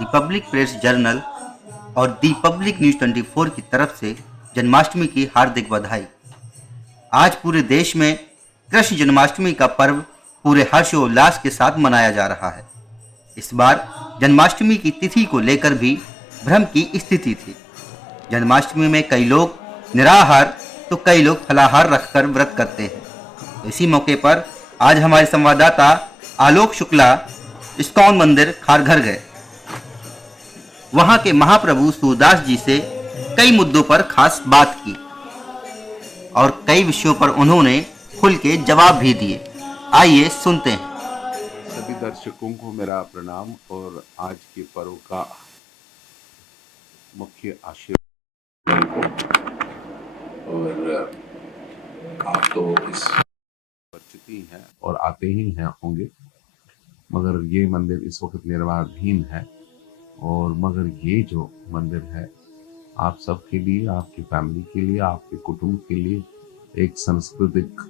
Republic press journal और दी public news 24 की तरफ से जन्माष्टमी की हार्दिक बधाई। आज पूरे देश में कृष्ण जन्माष्टमी का पर्व पूरे हर्षोल्लास के साथ मनाया जा रहा है। इस बार जन्माष्टमी की तिथि को लेकर भी भ्रम की स्थिति थी। जन्माष्टमी में कई लोग निराहार तो कई लोग फलाहार रखकर व्रत करते हैं। तो इसी मौके पर आज हमारे संवाददाता आलोक शुक्ला इस्कॉन मंदिर खारघर गए। वहां के महाप्रभु सूरदास जी से कई मुद्दों पर खास बात की और कई विषयों पर उन्होंने खुल के जवाब भी दिए। आइए सुनते हैं। सभी दर्शकों को मेरा प्रणाम और आज के पर्व का मुख्य आशीर्वाद और आप तो इस परिचित ही हैं और आते ही हैं होंगे, मगर ये मंदिर इस वक्त निर्माणाधीन है और मगर ये जो मंदिर है आप सबके लिए, आपकी फैमिली के लिए, आपके कुटुंब के लिए एक सांस्कृतिक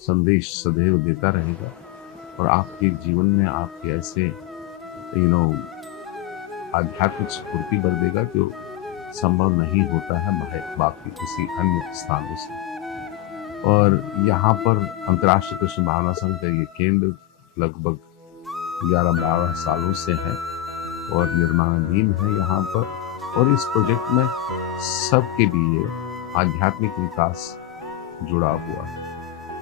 संदेश सदैव देता रहेगा और आपके जीवन में आपके ऐसे आध्यात्मिक स्फूर्ति भर देगा जो संभव नहीं होता है बाकी किसी अन्य स्थानों से। और यहाँ पर अंतर्राष्ट्रीय कृष्ण भावना संघ का ये केंद्र लगभग 11-12 सालों से है और निर्माणाधीन है यहाँ पर। और इस प्रोजेक्ट में सबके लिए आध्यात्मिक विकास जुड़ा हुआ है।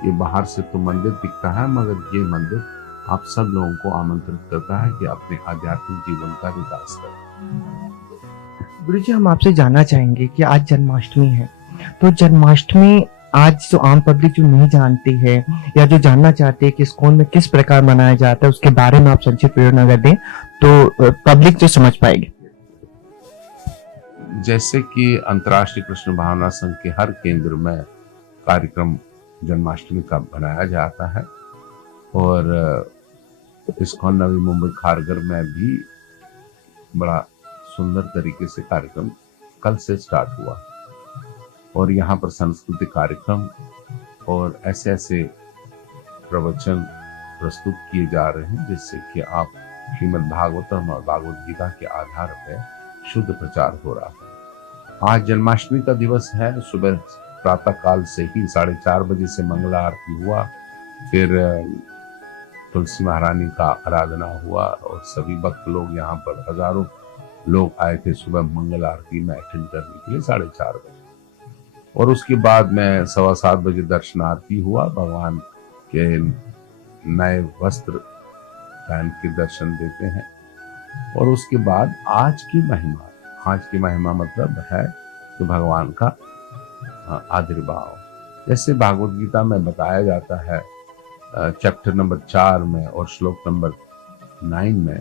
ये बाहर से तो मंदिर दिखता है मगर ये मंदिर आप सब लोगों को आमंत्रित करता है कि अपने आध्यात्मिक जीवन का विकास करें। गुरुजी, हम आपसे जानना चाहेंगे कि आज जन्माष्टमी है, तो जन्माष्टमी आज जो आम पब्लिक जो नहीं जानती है या जो जानना चाहते हैं कि इस्कॉन में किस प्रकार मनाया जाता है उसके बारे में आप संक्षिप्त विवरण अगर दें तो पब्लिक जो समझ पाएगी। जैसे कि अंतर्राष्ट्रीय कृष्ण भावना संघ के हर केंद्र में कार्यक्रम जन्माष्टमी का बनाया जाता है और इस्कॉन नवी मुंबई खारघर में भी बड़ा सुंदर तरीके से कार्यक्रम कल से स्टार्ट हुआ और यहाँ पर सांस्कृतिक कार्यक्रम और ऐसे ऐसे प्रवचन प्रस्तुत किए जा रहे हैं जिससे कि आप श्रीमद् भागवतम और भागवत गीता के आधार पर शुद्ध प्रचार हो रहा है। आज जन्माष्टमी का दिवस है। सुबह प्रातः काल से ही 4:30 बजे से मंगला आरती हुआ, फिर तुलसी महारानी का आराधना हुआ और सभी भक्त लोग यहाँ पर हजारों लोग आए थे सुबह मंगल आरती में अटेंड करने के लिए 4:30 बजे। और उसके बाद में 7:15 बजे दर्शनारती हुआ। भगवान के नए वस्त्र पहन के दर्शन देते हैं और उसके बाद आज की महिमा मतलब है कि भगवान का आविर्भाव। जैसे भागवत गीता में बताया जाता है चैप्टर नंबर 4 में और श्लोक नंबर 9 में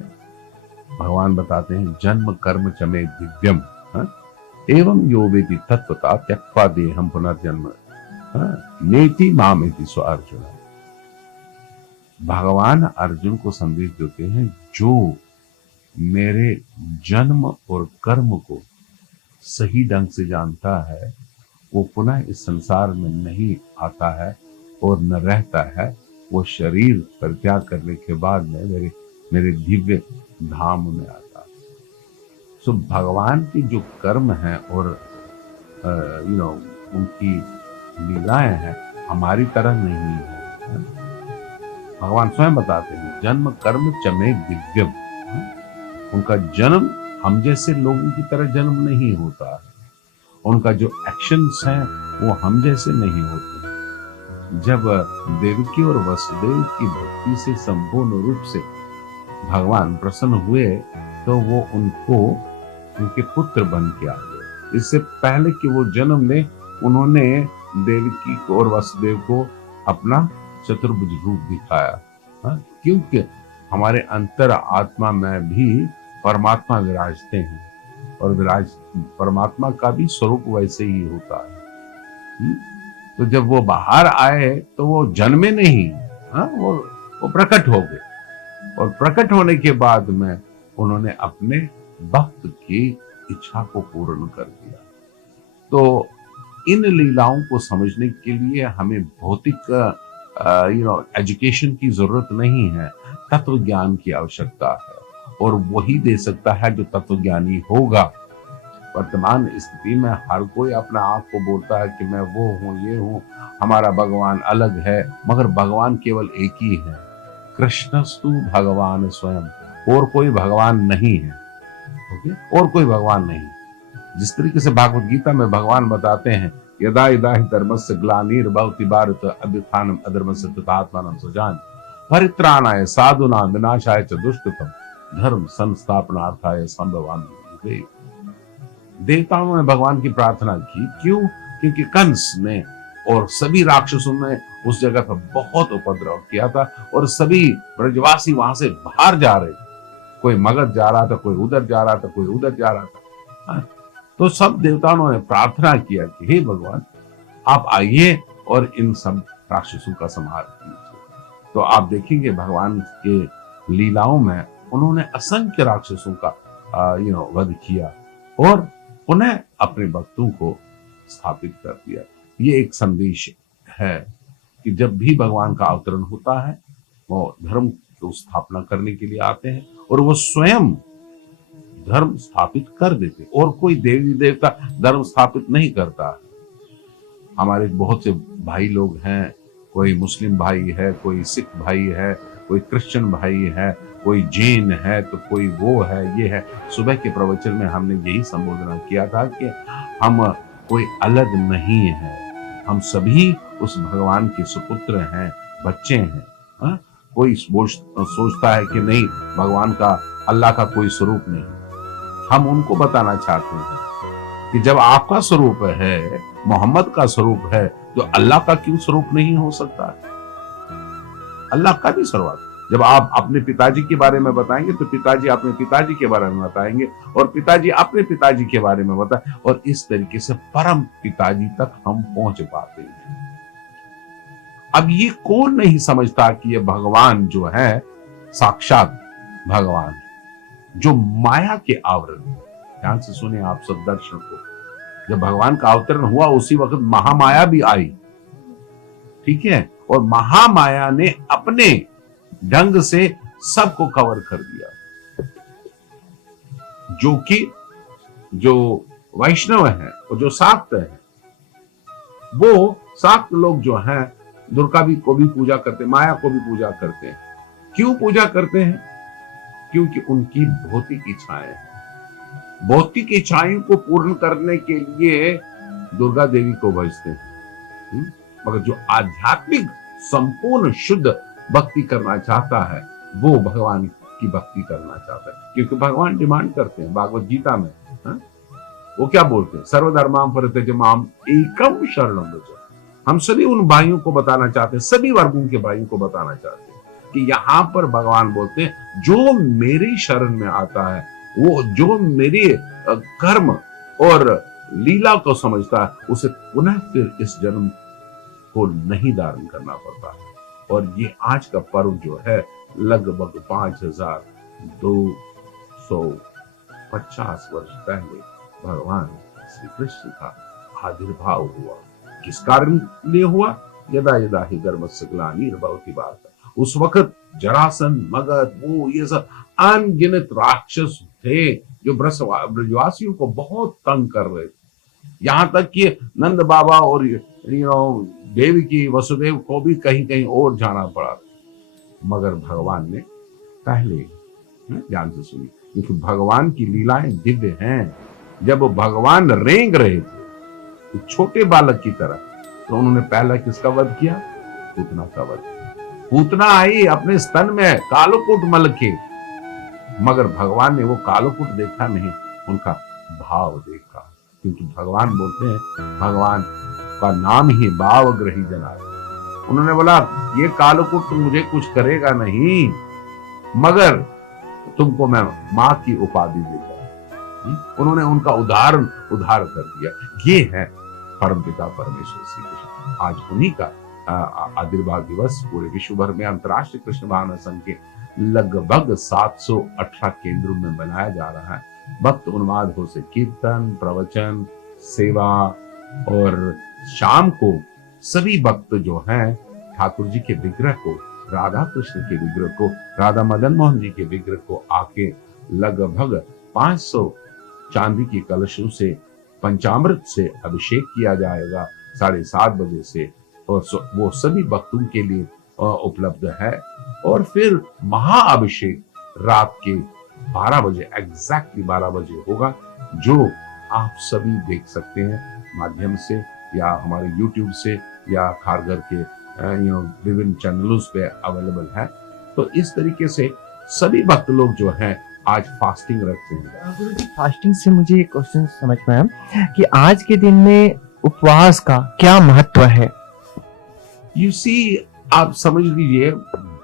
भगवान बताते हैं जन्म कर्म च मे दिव्यम एवं यो वेति तत्वता त्यक्त्वा देहम पुनर्जन्म नेति मामेति स्व अर्जुन। भगवान अर्जुन को संदेश देते हैं जो मेरे जन्म और कर्म को सही ढंग से जानता है वो पुनः इस संसार में नहीं आता है और न रहता है। वो शरीर परित्याग करने के बाद में मेरे दिव्य धाम में आता है। सो भगवान की जो कर्म है और उनकी लीलाएं हैं हमारी तरह नहीं है। भगवान स्वयं बताते हैं जन्म कर्म चमे दिव्यम। उनका जन्म हम जैसे लोगों की तरह जन्म नहीं होता है। उनका जो एक्शंस हैं वो हम जैसे नहीं होते। जब देवकी और वसुदेव की भक्ति से संपूर्ण रूप से भगवान प्रसन्न हुए तो वो उनको उनके पुत्र बन के आ गए। इससे पहले कि वो जन्म ले उन्होंने देवकी को और वसुदेव को अपना चतुर्भुज रूप दिखाया। क्योंकि हमारे अंतर आत्मा में भी परमात्मा विराजते हैं और परमात्मा का भी स्वरूप वैसे ही होता है। तो जब वो बाहर आए तो वो जन्मे नहीं, वो प्रकट हो गए और प्रकट होने के बाद में उन्होंने अपने भक्त की इच्छा को पूर्ण कर दिया। तो इन लीलाओं को समझने के लिए हमें भौतिक एजुकेशन की जरूरत नहीं है, तत्व ज्ञान की आवश्यकता है और वही दे सकता है जो तत्वज्ञानी होगा। वर्तमान स्थिति में हर कोई अपने आप को बोलता है कि मैं वो हूँ, ये हूँ, हमारा भगवान अलग है, मगर भगवान केवल एक ही है, कृष्णस्तु भगवान स्वयं, और कोई भगवान नहीं है। ओके, और कोई भगवान नहीं। जिस तरीके से भागवत गीता में भगवान बताते हैं, यदा यदा हि धर्मस्य ग्लानिर्भवति भारत अभ्युत्थानम् अधर्मस्य तथात्मानं सृजामि परित्राणाय साधूनां विनाशाय च दुष्कृतम् धर्म संस्थापनार्थाय संभवामि युगे। देवताओं ने भगवान की प्रार्थना की, क्यों? क्योंकि कंस ने और सभी राक्षसों ने उस जगह पर बहुत उपद्रव किया था और सभी ब्रजवासी वहां से बाहर जा रहे थे। कोई मगध जा रहा था, कोई उधर जा रहा था, कोई उधर जा रहा था। हाँ? तो सब देवताओं ने प्रार्थना किया कि हे भगवान, आप आइए और इन सब राक्षसों का संहार कीजिए। तो आप देखेंगे भगवान के लीलाओं में उन्होंने असंख्य राक्षसों का वध किया और उन्हें अपने भक्तों को स्थापित कर दिया। ये एक संदेश है कि जब भी भगवान का अवतरण होता है, वो धर्म को स्थापना करने के लिए आते हैं और वो स्वयं धर्म स्थापित कर देते, और कोई देवी देवता धर्म स्थापित नहीं करता। हमारे बहुत से भाई लोग हैं, कोई मुस्लिम भाई है, कोई सिख भाई है, कोई क्रिश्चियन भाई है, कोई जैन है, तो कोई वो है, ये है। सुबह के प्रवचन में हमने यही संबोधन किया था कि हम कोई अलग नहीं है, हम सभी उस भगवान के सुपुत्र हैं, बच्चे हैं। हा? कोई सोचता है कि नहीं, भगवान का, अल्लाह का कोई स्वरूप नहीं। हम उनको बताना चाहते हैं कि जब आपका स्वरूप है, मोहम्मद का स्वरूप है, तो अल्लाह का क्यों स्वरूप नहीं हो सकता? अल्लाह का भी स्वरूप। जब आप अपने पिताजी के बारे में बताएंगे तो पिताजी अपने पिताजी के बारे में बताएंगे और पिताजी अपने पिताजी के बारे में बताएं, और इस तरीके से परम पिताजी तक हम पहुंच पाते हैं। अब ये कौन नहीं समझता कि ये भगवान जो है साक्षात भगवान है, जो माया के आवरण। ध्यान से सुने आप सब दर्शकों को, जब भगवान का अवतरण हुआ उसी वक्त महामाया भी आई, ठीक है, और महामाया ने अपने ढंग से सबको कवर कर दिया। जो वैष्णव है और जो शाक्त है, वो शाक्त लोग जो हैं दुर्गा को भी पूजा करते हैं, माया को भी पूजा करते हैं। क्यों पूजा करते हैं? क्योंकि उनकी भौतिक इच्छाएं हैं। भौतिक इच्छाओं को पूर्ण करने के लिए दुर्गा देवी को भजते हैं। मगर जो आध्यात्मिक संपूर्ण शुद्ध भक्ति करना चाहता है, वो भगवान की भक्ति करना चाहता है, क्योंकि भगवान डिमांड करते हैं भागवत गीता में। वो क्या बोलते हैं? सर्वधर्मां परित्यज्य माम एकम शरणं व्रज। हम सभी उन भाइयों को बताना चाहते हैं, सभी वर्गों के भाइयों को बताना चाहते हैं कि यहाँ पर भगवान बोलते हैं, जो मेरी शरण में आता है, वो जो मेरे कर्म और लीला को समझता है, उसे पुनः फिर इस जन्म को नहीं धारण करना पड़ता है। और ये आज का पर्व जो है लगभग 5250 वर्ष पहले भगवान श्री कृष्ण का आविर्भाव हुआ। किस कारण लिए हुआ? यदा यदा हि धर्मस्य ग्लानिर्भवति भारत। उस वक्त जरासंध, मगध, वो ये सब अनगिनत राक्षस थे जो ब्रजवासियों को बहुत तंग कर रहे थे। यहाँ तक कि नंद बाबा और देवी की वसुदेव को भी कहीं कहीं और जाना पड़ा, मगर भगवान ने पहले, ध्यान से सुनिए, क्योंकि भगवान की लीलाएं दिव्य हैं। जब भगवान रेंग रहे थे तो छोटे बालक की तरह, तो उन्होंने पहला किसका वध किया? पूतना का वध। पूतना आई अपने स्तन में कालोकुट मल के, मगर भगवान ने वो कालोकुट देखा नहीं, उनका भाव देखा। क्योंकि भगवान बोलते हैं, भगवान का नाम ही भावग्रही जनार्दन। उन्होंने बोला, ये कालोकुट तो मुझे कुछ करेगा नहीं, मगर तुमको मैं मां की उपाधि देता हूं। उन्होंने उनका उद्धार कर दिया। ये है परमपिता परमेश्वर श्री कृष्ण। आज उन्हीं का आविर्भाव दिवस पूरे विश्व भर में अंतर्राष्ट्रीय कृष्ण भावना संघ के लगभग 718 केंद्रों में मनाया जा रहा है। भक्त उन्माद हो से कीर्तन, प्रवचन, सेवा, और शाम को सभी भक्त जो हैं ठाकुर जी के विग्रह को, राधा कृष्ण के विग्रह को, राधा मदन मोहन जी के विग्रह को आके लगभग 500 चांदी की कलशों से पंचामृत से अभिषेक किया जाएगा 7:30 बजे से, और वो सभी भक्तों के लिए उपलब्ध है। और फिर महाअभिषेक रात के 12 बजे, एग्जैक्टली 12 बजे होगा, जो आप सभी देख सकते हैं माध्यम से, या हमारे YouTube से, या खारघर के विभिन्न चैनलों पे अवेलेबल है। तो इस तरीके से सभी भक्त लोग जो हैं आज फास्टिंग रखते हैं। गुरु जी, फास्टिंग से मुझे एक क्वेश्चन समझ में आया कि आज के दिन में उपवास का क्या महत्व है? यू सी, आप समझ लीजिए,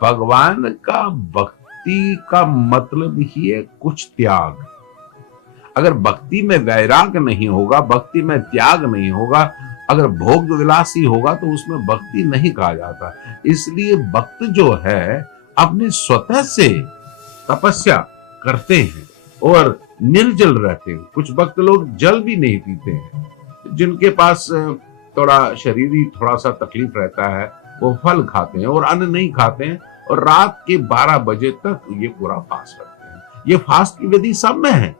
भगवान का भक्ति का मतलब ही है कुछ त्याग। अगर भक्ति में वैराग नहीं होगा, भक्ति में त्याग नहीं होगा, अगर भोग विलासी होगा, तो उसमें भक्ति नहीं कहा जाता। इसलिए भक्त जो है अपने स्वतः से तपस्या करते हैं और निर्जल रहते हैं। कुछ भक्त लोग जल भी नहीं पीते हैं, जिनके पास थोड़ा शरीरी थोड़ा सा तकलीफ रहता है, वो फल खाते हैं और अन्न नहीं खाते हैं, और रात के 12 बजे तक ये पूरा फास्ट रखते हैं। ये फास्ट की विधि सब में है,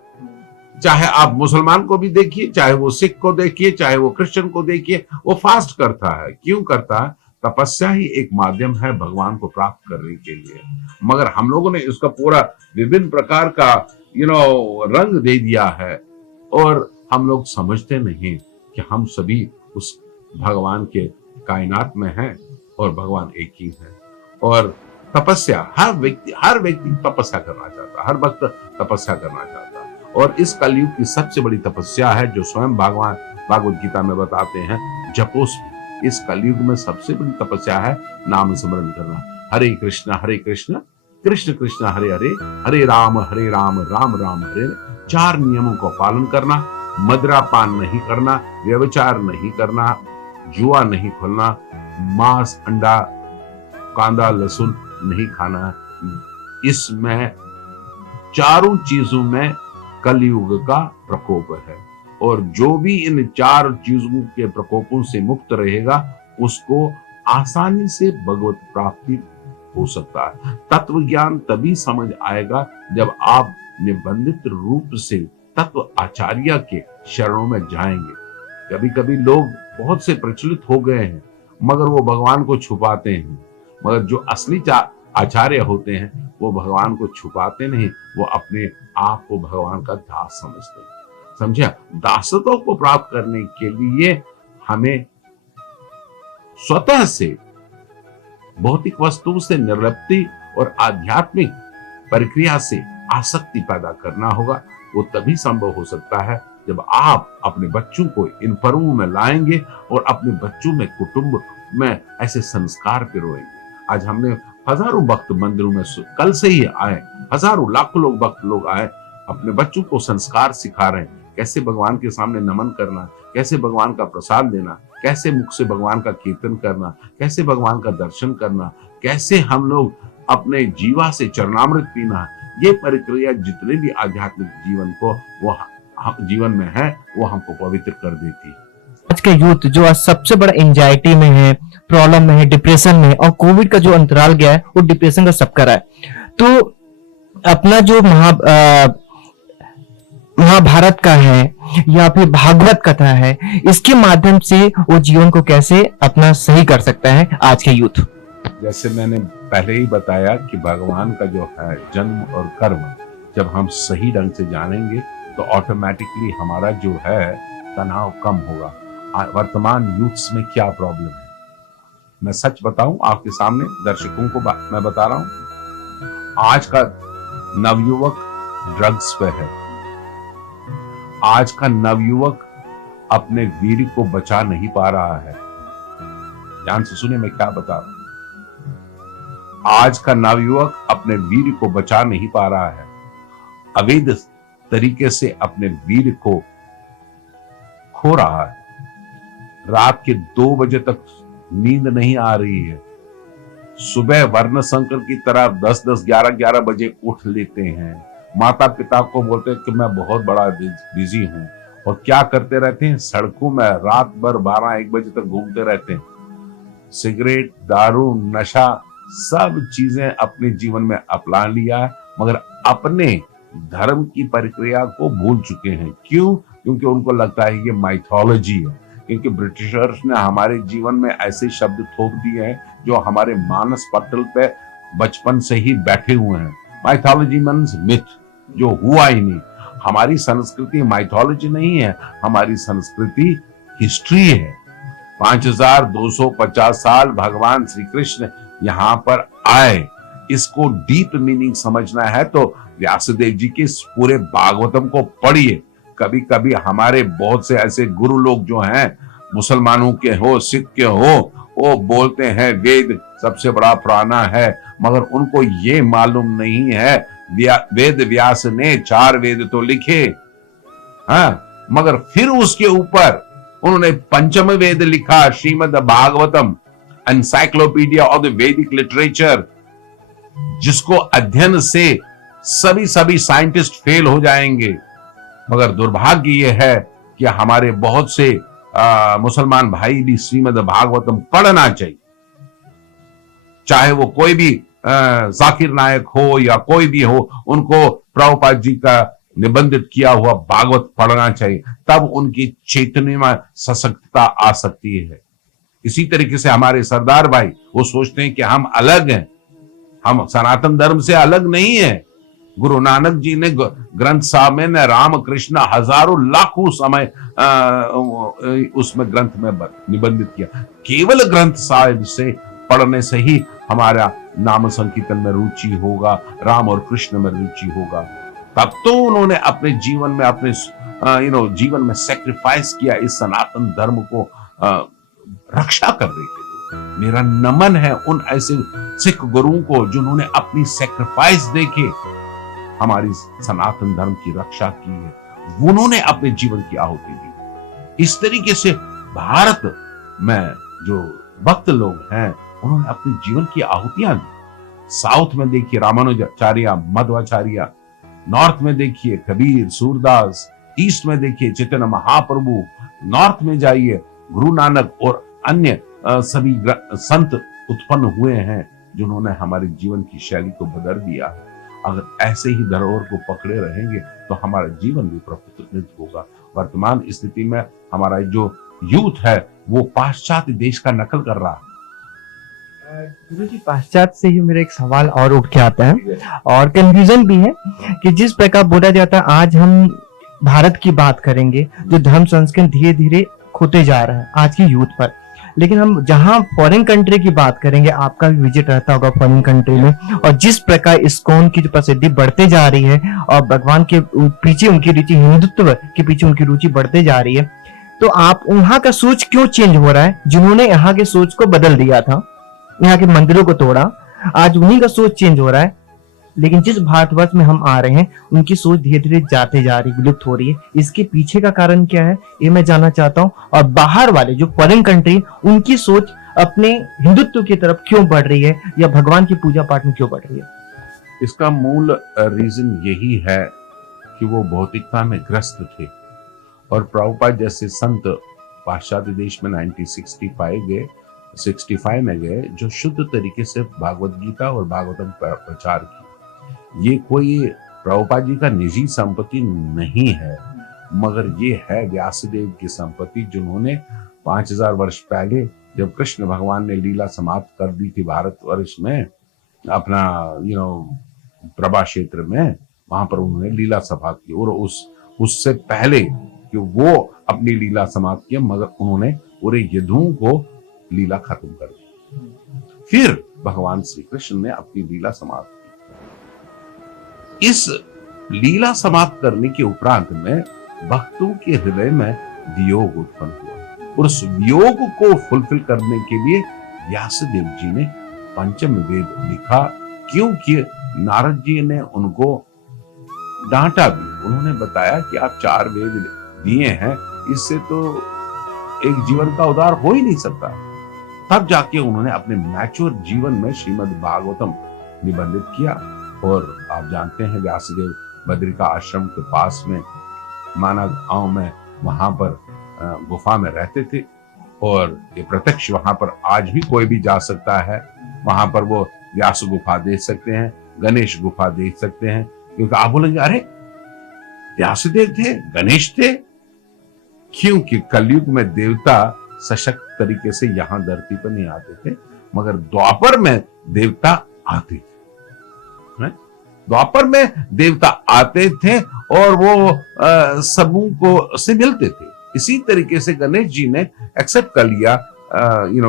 चाहे आप मुसलमान को भी देखिए, चाहे वो सिख को देखिए, चाहे वो क्रिश्चियन को देखिए, वो फास्ट करता है। क्यों करता है? तपस्या ही एक माध्यम है भगवान को प्राप्त करने के लिए। मगर हम लोगों ने इसका पूरा विभिन्न प्रकार का रंग दे दिया है, और हम लोग समझते नहीं कि हम सभी उस भगवान के कायनात में हैं और भगवान एक ही है। और तपस्या हर व्यक्ति तपस्या करना चाहता, हर भक्त तपस्या करना चाहता। और इस कलयुग की सबसे बड़ी तपस्या है, जो स्वयं भगवान भागवत गीता में बताते हैं, जपोस्मी। इस कलयुग में सबसे बड़ी तपस्या है नाम स्मरण करना। हरे कृष्ण कृष्ण कृष्ण हरे हरे, हरे राम राम राम हरे। 4 नियमों का पालन करना, मदिरा पान नहीं करना, व्यभिचार नहीं करना, जुआ नहीं खोलना, मांस अंडा कांदा लहसुन नहीं खाना। इसमें चारों चीजों में कलयुग का प्रकोप है, और जो भी इन 4 चीजों के प्रकोपों से मुक्त रहेगा, उसको आसानी से भगवत प्राप्ति हो सकता है। तत्व ज्ञान तभी समझ आएगा जब आप निबंधित रूप से तत्व आचार्य के शरणों में जाएंगे। कभी कभी लोग बहुत से प्रचलित हो गए हैं, मगर वो भगवान को छुपाते हैं। मगर जो असली आचार्य होते हैं वो भगवान को छुपाते नहीं, वो अपने आप को भगवान का दास समझते हैं। समझा? दासत्व को प्राप्त करने के लिए हमें स्वतः से भौतिक वस्तुओं से निर्लिप्ति और आध्यात्मिक प्रक्रिया से आसक्ति पैदा करना होगा। वो तभी संभव हो सकता है जब आप अपने बच्चों को इन पर्वों में लाएंगे और अपने बच्चों में, कुटुंब में ऐसे संस्कार पिरोएंगे। आज हमने हजारों भक्त मंदिरों में कल से ही आए, हजारों लाखों भक्त लोग आए, अपने बच्चों को संस्कार सिखा रहे हैं, कैसे भगवान के सामने नमन करना, कैसे भगवान का प्रसाद देना, कैसे मुख से भगवान का कीर्तन करना, कैसे भगवान का दर्शन करना, कैसे हम लोग अपने जीवा से चरणामृत पीना। ये प्रक्रिया जितने भी आध्यात्मिक जीवन को वो जीवन में है, वो हमको पवित्र कर देती है। आज के यूथ जो आज सबसे बड़ा एंजाइटी में है, प्रॉब्लम में है, डिप्रेशन में, और कोविड का जो अंतराल गया है वो डिप्रेशन का सबका है। तो अपना जो महाभारत का है या फिर भागवत कथा है, इसके माध्यम से वो जीवन को कैसे अपना सही कर सकता है आज के यूथ? जैसे मैंने पहले ही बताया कि भगवान का जो है जन्म और कर्म जब हम सही ढंग से जानेंगे तो ऑटोमेटिकली हमारा जो है तनाव कम होगा। वर्तमान यूथ्स में क्या प्रॉब्लम है, मैं सच बताऊं आपके सामने, दर्शकों को मैं बता रहा हूं, आज का नवयुवक ड्रग्स पे है। आज का नवयुवक अपने वीर को बचा नहीं पा रहा है। ध्यान से सुने मैं क्या बता रहा हूं। आज का नवयुवक अपने वीर को बचा नहीं पा रहा है, अवैध तरीके से अपने वीर को खो रहा है। रात के 2 बजे तक नींद नहीं आ रही है, सुबह वर्ण संकर की तरह 10-10, 11-11 बजे उठ लेते हैं। माता पिता को बोलते हैं कि मैं बहुत बड़ा बिजी हूं, और क्या करते रहते हैं, सड़कों में रात भर 12-1 बजे तक घूमते रहते हैं। सिगरेट, दारू, नशा सब चीजें अपने जीवन में अपना लिया है, मगर अपने धर्म की प्रक्रिया को भूल चुके हैं। क्यों? क्योंकि उनको लगता है ये माइथोलॉजी है। क्योंकि ब्रिटिशर्स ने हमारे जीवन में ऐसे शब्द थोप दिए हैं जो हमारे मानस पटल पे बचपन से ही बैठे हुए हैं। माइथोलॉजी मीन्स मिथ, जो हुआ ही नहीं। हमारी संस्कृति माइथोलॉजी नहीं है, हमारी संस्कृति हिस्ट्री है। 5250 साल भगवान श्री कृष्ण यहाँ पर आए, इसको डीप मीनिंग समझना है तो व्यासदेव जी के इस पूरे भागवतम को पढ़िए। कभी कभी हमारे बहुत से ऐसे गुरु लोग जो हैं, मुसलमानों के हो, सिख के हो, वो बोलते हैं वेद सबसे बड़ा पुराना है, मगर उनको ये मालूम नहीं है वेद व्यास ने 4 वेद तो लिखे, हाँ, मगर फिर उसके ऊपर उन्होंने पंचम वेद लिखा, Shrimad Bhagavatam, encyclopedia of the वैदिक लिटरेचर, जिसको अध्ययन से सभी साइंटिस्ट फेल हो जाएंगे। मगर दुर्भाग्य यह है कि हमारे बहुत से मुसलमान भाई भी श्रीमद् भागवतम पढ़ना चाहिए, चाहे वो कोई भी जाकिर नायक हो या कोई भी हो, उनको प्रभुपाद जी का निबंधित किया हुआ भागवत पढ़ना चाहिए, तब उनकी चैतन्य में सशक्तता आ सकती है। इसी तरीके से हमारे सरदार भाई वो सोचते हैं कि हम अलग हैं, हम सनातन धर्म से अलग नहीं है। गुरु नानक जी ने ग्रंथ साहब में राम कृष्ण हजारों लाखों समय उसमें ग्रंथ में निबंधित किया। केवल ग्रंथ साहिब से पढ़ने से ही हमारा नाम संकीर्तन में रुचि होगा, राम और कृष्ण में रुचि होगा। तब तो उन्होंने अपने जीवन में अपने जीवन में सेक्रीफाइस किया इस सनातन धर्म को रक्षा करने के लिए। मेरा नमन है उन ऐसे सिख गुरुओं को जिन्होंने अपनी सेक्रीफाइस देके हमारी सनातन धर्म की रक्षा की है। उन्होंने अपने जीवन की आहुति दी। इस तरीके से भारत में जो भक्त लोग हैं उन्होंने अपने जीवन की आहुतियां दी। साउथ में देखिए रामानुजाचार्य, मध्वाचार्य, नॉर्थ में देखिए कबीर, सूरदास, ईस्ट में देखिए चैतन्य महाप्रभु, नॉर्थ में जाइए गुरु नानक और अन्य सभी संत उत्पन्न हुए हैं जिन्होंने हमारे जीवन की शैली को बदल दिया। अगर ऐसे ही धरोहर को पकड़े रहेंगे तो हमारा जीवन भी प्रफुल्लित होगा। वर्तमान स्थिति में हमारा जो यूथ है वो पाश्चात्य देश का नकल कर रहा है। गुरुजी, पाश्चात्य से ही मेरा एक सवाल और उठ के आता है और कंफ्यूजन भी है कि जिस प्रकार बोला जाता है आज हम भारत की बात करेंगे, जो धर्म संस्कृति धीरे धीरे खोते जा रहा है आज की यूथ पर, लेकिन हम जहां फॉरेन कंट्री की बात करेंगे, आपका भी विजिट रहता होगा फॉरेन कंट्री में, और जिस प्रकार इस्कॉन की जो प्रसिद्धि बढ़ते जा रही है और भगवान के पीछे उनकी रुचि, हिंदुत्व के पीछे उनकी रुचि बढ़ते जा रही है, तो आप वहां का सोच क्यों चेंज हो रहा है? जिन्होंने यहाँ के सोच को बदल दिया था, यहाँ के मंदिरों को तोड़ा, आज उन्हीं का सोच चेंज हो रहा है। लेकिन जिस भारतवर्ष में हम आ रहे हैं उनकी सोच धीरे धीरे जाते जा रही, विलुप्त हो रही है। इसके पीछे का कारण क्या है ये मैं जानना चाहता हूँ। और बाहर वाले जो फॉरेन कंट्री, उनकी सोच अपने हिंदुत्व की तरफ क्यों बढ़ रही है या भगवान की पूजा पाठ में क्यों बढ़ रही है? इसका मूल रीजन यही है कि वो भौतिकता में ग्रस्त थे और प्रभुपाद जैसे संत पाश्चात्य देश में 1965 में गए जो शुद्ध तरीके से भागवत गीता और भागवतम प्रचार की। ये कोई प्रभुपाद जी का निजी संपत्ति नहीं है, मगर ये है व्यासदेव की संपत्ति, जिन्होंने 5000 वर्ष पहले जब कृष्ण भगवान ने लीला समाप्त कर दी थी भारतवर्ष में, अपना प्रभा क्षेत्र में, वहां पर उन्होंने लीला समाप्त की। और उससे पहले कि वो अपनी लीला समाप्त किया, मगर उन्होंने पूरे यदुओं को लीला खत्म कर दी। फिर भगवान श्री कृष्ण ने अपनी लीला समाप्त की। इस लीला समाप्त करने के उपरांत में भक्तों के हृदय में वियोग उत्पन्न हुआ और उस वियोग को फुलफिल करने के लिए व्यासदेव जी ने पंचम वेद लिखा, क्योंकि नारद जी ने उनको डांटा भी। उन्होंने बताया कि आप 4 वेद दिए हैं, इससे तो एक जीवन का उद्धार हो ही नहीं सकता। तब जाके उन्होंने अपने मैच्योर जीवन में श्रीमद् भागवतम निबंधित किया। और आप जानते हैं व्यासदेव बद्रिका आश्रम के पास में माना गांव में वहां पर गुफा में रहते थे। और ये प्रत्यक्ष वहां पर आज भी कोई भी जा सकता है। वहां पर वो व्यास गुफा देख सकते हैं, गणेश गुफा देख सकते हैं, क्योंकि आप बोलेंगे अरे व्यासदेव थे, गणेश थे। क्योंकि कलयुग में देवता सशक्त तरीके से यहां धरती पर नहीं आते थे, मगर द्वापर में देवता आते थे। द्वापर में देवता आते थे और वो सबों को से मिलते थे। इसी तरीके से गणेश जी ने एक्सेप्ट कर लिया,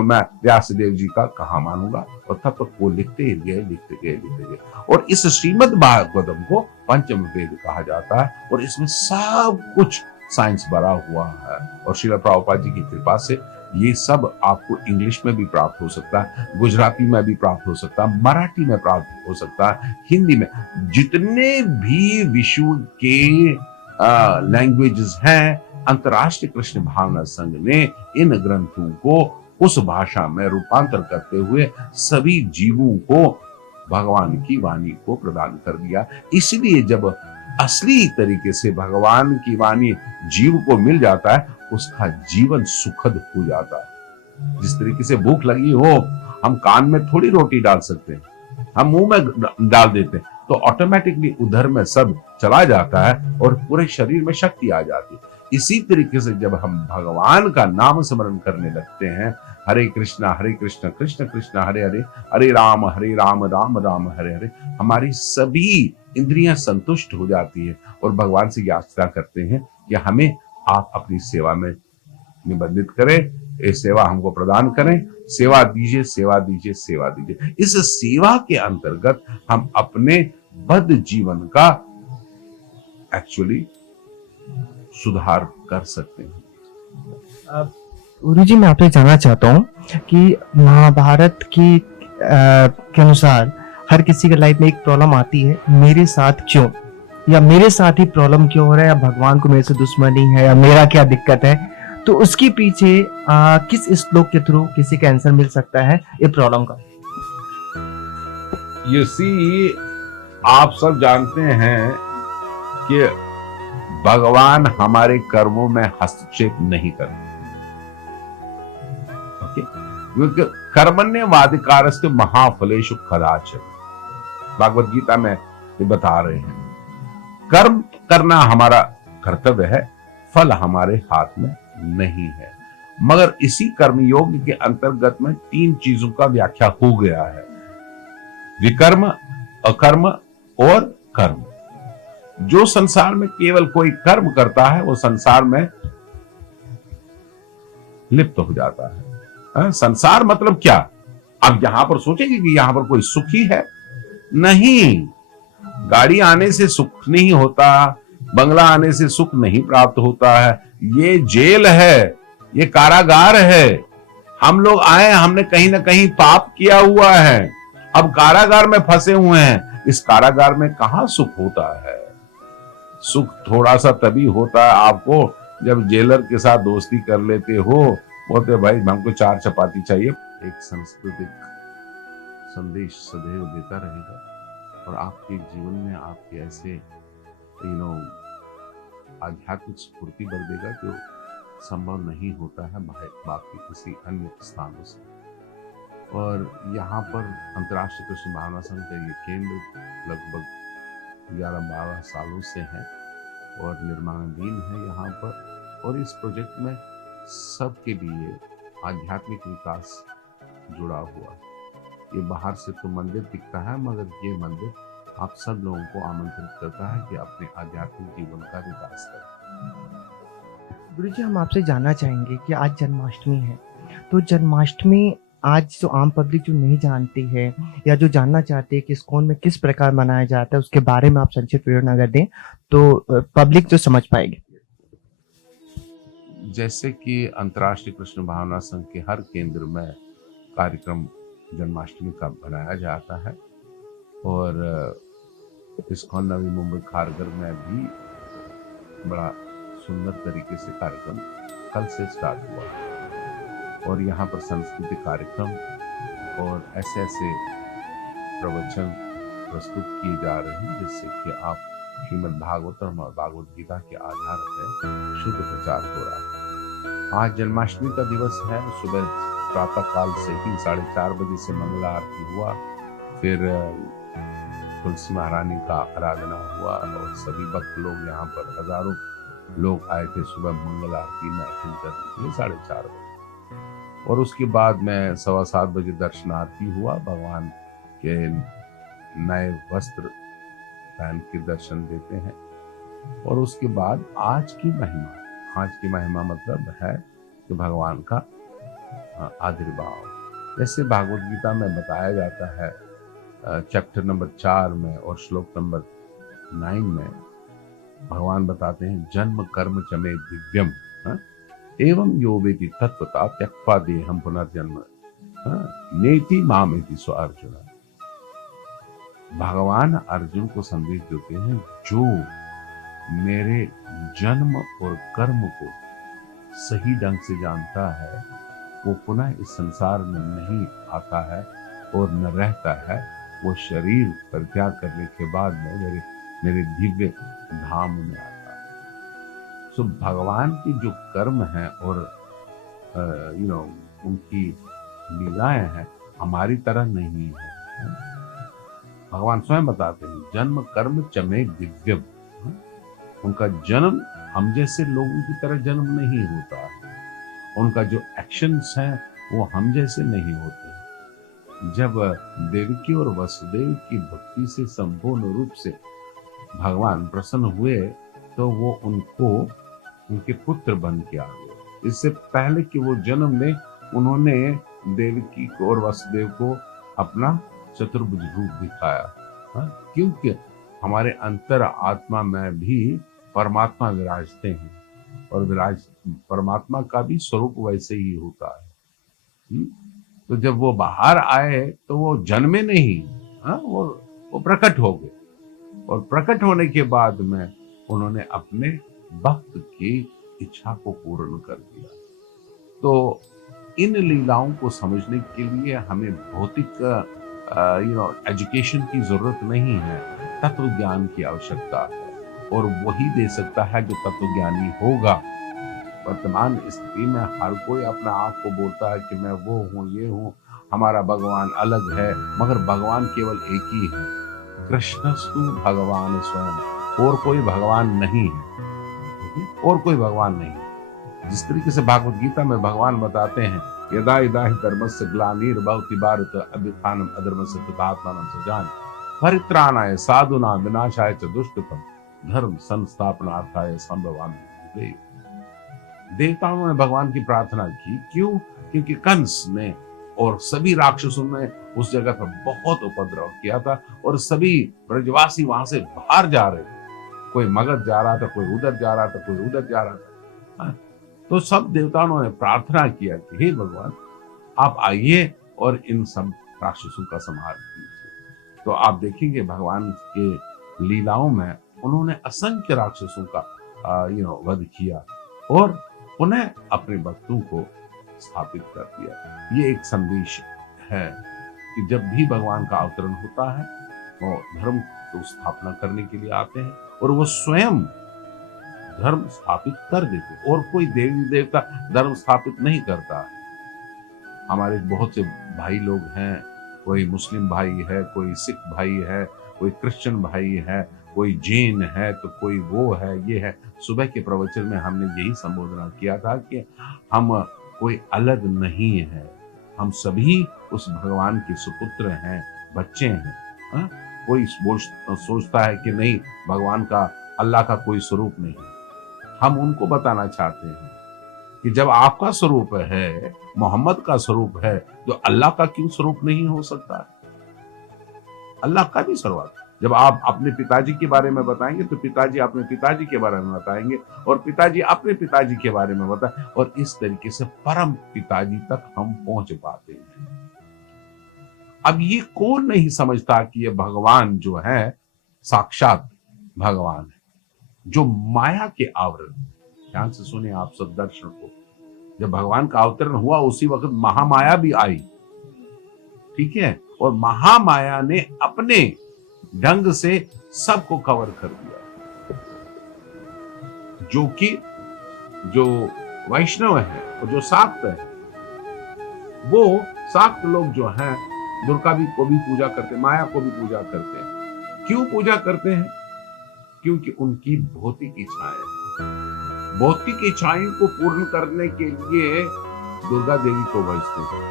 मैं व्यासदेव जी का कहा मानूंगा, और तब तक वो लिखते गए। और इस श्रीमद् भागवतम को पंचम वेद कहा जाता है, और इसमें सब कुछ साइंस भरा हुआ है। और श्रील प्रभुपाद जी की कृपा से ये सब आपको इंग्लिश में भी प्राप्त हो सकता है, गुजराती में भी प्राप्त हो सकता है, मराठी में प्राप्त हो सकता है, हिंदी में। जितने भी विश्व के लैंग्वेजेस हैं, अंतर्राष्ट्रीय कृष्ण भावना संघ ने इन ग्रंथों को उस भाषा में रूपांतर करते हुए सभी जीवों को भगवान की वाणी को प्रदान कर दिया। इसलिए जब असली तरीके से भगवान की वाणी जीव को मिल जाता है, उसका जीवन सुखद हो जाता है। जिस तरीके से भूख लगी हो, हम कान में थोड़ी रोटी डाल सकते हैं, हम मुंह में डाल देते हैं, तो ऑटोमेटिकली उधर में सब चला जाता है और पूरे शरीर में शक्ति आ जाती है। इसी तरीके से जब हम भगवान का नाम स्मरण करने लगते हैं, हरे कृष्णा कृष्ण कृष्ण हरे हरे, हरे राम राम राम हरे हरे, हमारी सभी इंद्रियां संतुष्ट हो जाती है और भगवान से याचना करते हैं कि हमें आप अपनी सेवा में निबंधित करें, ये सेवा हमको प्रदान करें, सेवा दीजिए, सेवा दीजिए, सेवा दीजिए। इस सेवा के अंतर्गत हम अपने बद्ध जीवन का एक्चुअली सुधार कर सकते हैं। गुरु जी, मैं आपसे जानना चाहता हूँ कि महाभारत की के अनुसार हर किसी के लाइफ में एक प्रॉब्लम आती है, मेरे साथ क्यों, या मेरे साथ ही प्रॉब्लम क्यों हो रहा है, या भगवान को मेरे से दुश्मनी है, या मेरा क्या दिक्कत है। तो उसके पीछे किस श्लोक के थ्रू किसी का आंसर मिल सकता है ये प्रॉब्लम का? You see, आप सब जानते हैं कि भगवान हमारे कर्मों में हस्तक्षेप नहीं करते। ओके, कर्मण्यवाधिकारस्ते महाफलेषु कदाचन, भागवत गीता में ये बता रहे हैं। कर्म करना हमारा कर्तव्य है, फल हमारे हाथ में नहीं है। मगर इसी कर्म योग के अंतर्गत में 3 चीजों का व्याख्या हो गया है: विकर्म, अकर्म और कर्म। जो संसार में केवल कोई कर्म करता है वो संसार में लिप्त हो जाता है। संसार मतलब क्या? अब यहां पर सोचेंगे कि यहां पर कोई सुखी है? नहीं, गाड़ी आने से सुख नहीं होता, बंगला आने से सुख नहीं प्राप्त होता है। ये जेल है, ये कारागार है। हम लोग आए, हमने कहीं ना कहीं पाप किया हुआ है, अब कारागार में फंसे हुए हैं। इस कारागार में कहां सुख होता है? सुख थोड़ा सा तभी होता है आपको जब जेलर के साथ दोस्ती कर लेते हो, बोलते भाई हमको 4 चपाती चाहिए। एक सांस्कृतिक संदेश सदैव देता रहेगा और आपके जीवन में आपके ऐसे आध्यात्मिक स्फूर्ति भर देगा जो संभव नहीं होता है बाकी किसी अन्य स्थानों से। और यहाँ पर अंतर्राष्ट्रीय कृष्ण भावना संघ का ये केंद्र लगभग 11-12 सालों से है और निर्माणाधीन है यहाँ पर। और इस प्रोजेक्ट में सबके लिए आध्यात्मिक विकास जुड़ा हुआ। ये बाहर से तो मंदिर दिखता है, मगर ये मंदिर आप सब लोगों को आमंत्रित करता है कि अपने आध्यात्मिक जीवन का विकास करें। गुरुजी, हम आपसे जानना चाहेंगे कि आज जन्माष्टमी है, तो जन्माष्टमी आज जो आम पब्लिक जो नहीं जानती है या जो जानना चाहते हैं कि इस्कॉन में किस प्रकार मनाया जाता है, उसके बारे में आप संक्षिप्त विवरण अगर दें तो पब्लिक जो समझ पाएगी। जैसे कि अंतर्राष्ट्रीय कृष्ण भावना संघ के हर केंद्र में कार्यक्रम जन्माष्टमी का बनाया जाता है और इस्कॉन नवी मुंबई खारगर में भी बड़ा सुंदर तरीके से कार्यक्रम कल से स्टार्ट हुआ और यहाँ पर सांस्कृतिक कार्यक्रम और ऐसे प्रवचन प्रस्तुत किए जा रहे हैं जिससे कि आप श्रीमद् भागवतम और भागवत गीता के आधार पर शुद्ध प्रचार हो रहा है। आज जन्माष्टमी का दिवस है। सुबह प्रातः काल से ही 4:30 बजे से मंगला आरती हुआ, फिर तुलसी महारानी का आराधना हुआ और सभी भक्त लोग यहाँ पर हजारों लोग आए थे सुबह मंगल आरती में अटेंड करने के लिए 4:30 बजे। और उसके बाद में 7:15 बजे दर्शनार्थी हुआ, भगवान के नए वस्त्र पहन के दर्शन देते हैं। और उसके बाद आज की महिमा मतलब है कि भगवान का आविर्भाव। जैसे भागवत गीता में बताया जाता है चैप्टर नंबर 4 में और श्लोक नंबर 9 में भगवान बताते हैं, जन्म कर्म च मे दिव्यम एवं यो वेति तत्वता त्यक्त्वा देहं पुनर्जन्म नेति मामेति स्व अर्जुन। भगवान अर्जुन को संदेश देते हैं, जो मेरे जन्म और कर्म को सही ढंग से जानता है वो पुनः इस संसार में नहीं आता है और न रहता है, वो शरीर परित्याग करने के बाद में मेरे दिव्य धाम में आता है। सो भगवान की जो कर्म है और उनकी लीलाएं हैं हमारी तरह नहीं है। भगवान स्वयं बताते हैं, जन्म कर्म च मे दिव्यम। उनका जन्म हम जैसे लोगों की तरह जन्म नहीं होता है, उनका जो एक्शंस हैं वो हम जैसे नहीं होते। जब देवकी और वसुदेव की भक्ति से संपूर्ण रूप से भगवान प्रसन्न हुए तो वो उनको उनके पुत्र बन के आ गए। इससे पहले कि वो जन्म ले उन्होंने देवकी को और वसुदेव को अपना चतुर्भुज रूप दिखाया, क्योंकि हमारे अंतर आत्मा में भी परमात्मा विराजते हैं और परमात्मा का भी स्वरूप वैसे ही होता है। तो जब वो बाहर आए तो वो जन्मे नहीं, वो प्रकट हो गए और प्रकट होने के बाद में उन्होंने अपने भक्त की इच्छा को पूर्ण कर दिया। तो इन लीलाओं को समझने के लिए हमें भौतिक एजुकेशन की जरूरत नहीं है, तत्व ज्ञान की आवश्यकता है और वही दे सकता है जो तत्वज्ञानी होगा। वर्तमान स्थिति में हर कोई अपना आप को बोलता है कि मैं वो हूँ, ये हूँ, हमारा भगवान अलग है, मगर भगवान केवल एक ही है, कृष्णस्तु भगवान स्वयं, और कोई भगवान नहीं है, और कोई भगवान नहीं। जिस तरीके से भागवत गीता में भगवान बताते हैं, यदा यदा हि धर्मस्य ग्लानिर्भवति भारत अभ्युत्थानम् अधर्मस्य तथात्मानं सृजामि परित्राणाय साधूनां विनाशाय च दुष्कृतम् धर्म संस्थापनार्थाय संभवामि। देवताओं ने भगवान की प्रार्थना की, क्यों? क्योंकि कंस ने और सभी राक्षसों ने उस जगह पर बहुत उपद्रव किया था और सभी ब्रजवासी वहां से बाहर जा रहे थे। कोई मगध जा रहा था, कोई उधर जा रहा था, कोई उधर जा रहा था। तो सब देवताओं ने प्रार्थना किया कि हे भगवान, आप आइए और इन सब राक्षसों का संहार कीजिए। तो आप देखेंगे भगवान के लीलाओं में उन्होंने असंख्य राक्षसों का वध किया और उन्हें अपने भक्तों को स्थापित कर दिया। ये एक संदेश है कि जब भी भगवान का अवतरण होता है वो धर्म को स्थापना करने के लिए आते हैं और वो स्वयं धर्म स्थापित कर देते, और कोई देवी देवता धर्म स्थापित नहीं करता है। हमारे बहुत से भाई लोग हैं, कोई मुस्लिम भाई है, कोई सिख भाई है, कोई क्रिश्चियन भाई है, कोई जैन है, तो कोई वो है, ये है। सुबह के प्रवचन में हमने यही संबोधना किया था कि हम कोई अलग नहीं है, हम सभी उस भगवान के सुपुत्र हैं, बच्चे हैं। कोई सोचता है कि नहीं, भगवान का, अल्लाह का कोई स्वरूप नहीं। हम उनको बताना चाहते हैं कि जब आपका स्वरूप है, मोहम्मद का स्वरूप है, तो अल्लाह का क्यों स्वरूप नहीं हो सकता? अल्लाह का भी स्वरूप। जब आप अपने पिताजी के बारे में बताएंगे तो पिताजी अपने पिताजी के बारे में बताएंगे और पिताजी अपने पिताजी के बारे में बताएं, और इस तरीके से परम पिताजी तक हम पहुंच पाते हैं। अब ये कौन नहीं समझता कि ये भगवान जो है साक्षात भगवान है, जो माया के आवरण। ध्यान से सुने आप सब दर्शन को, जब भगवान का अवतरण हुआ उसी वक्त महामाया भी आई, ठीक है, और महामाया ने अपने ढंग से सबको कवर कर दिया। जो कि जो वैष्णव हैं और जो शाक्त है, वो शाक्त लोग जो हैं दुर्गा भी को भी पूजा करते, माया को भी पूजा करते हैं। क्यों पूजा करते हैं? क्योंकि उनकी भौतिक इच्छाएं हैं। भौतिक इच्छाएं को पूर्ण करने के लिए दुर्गा देवी को भजते हैं।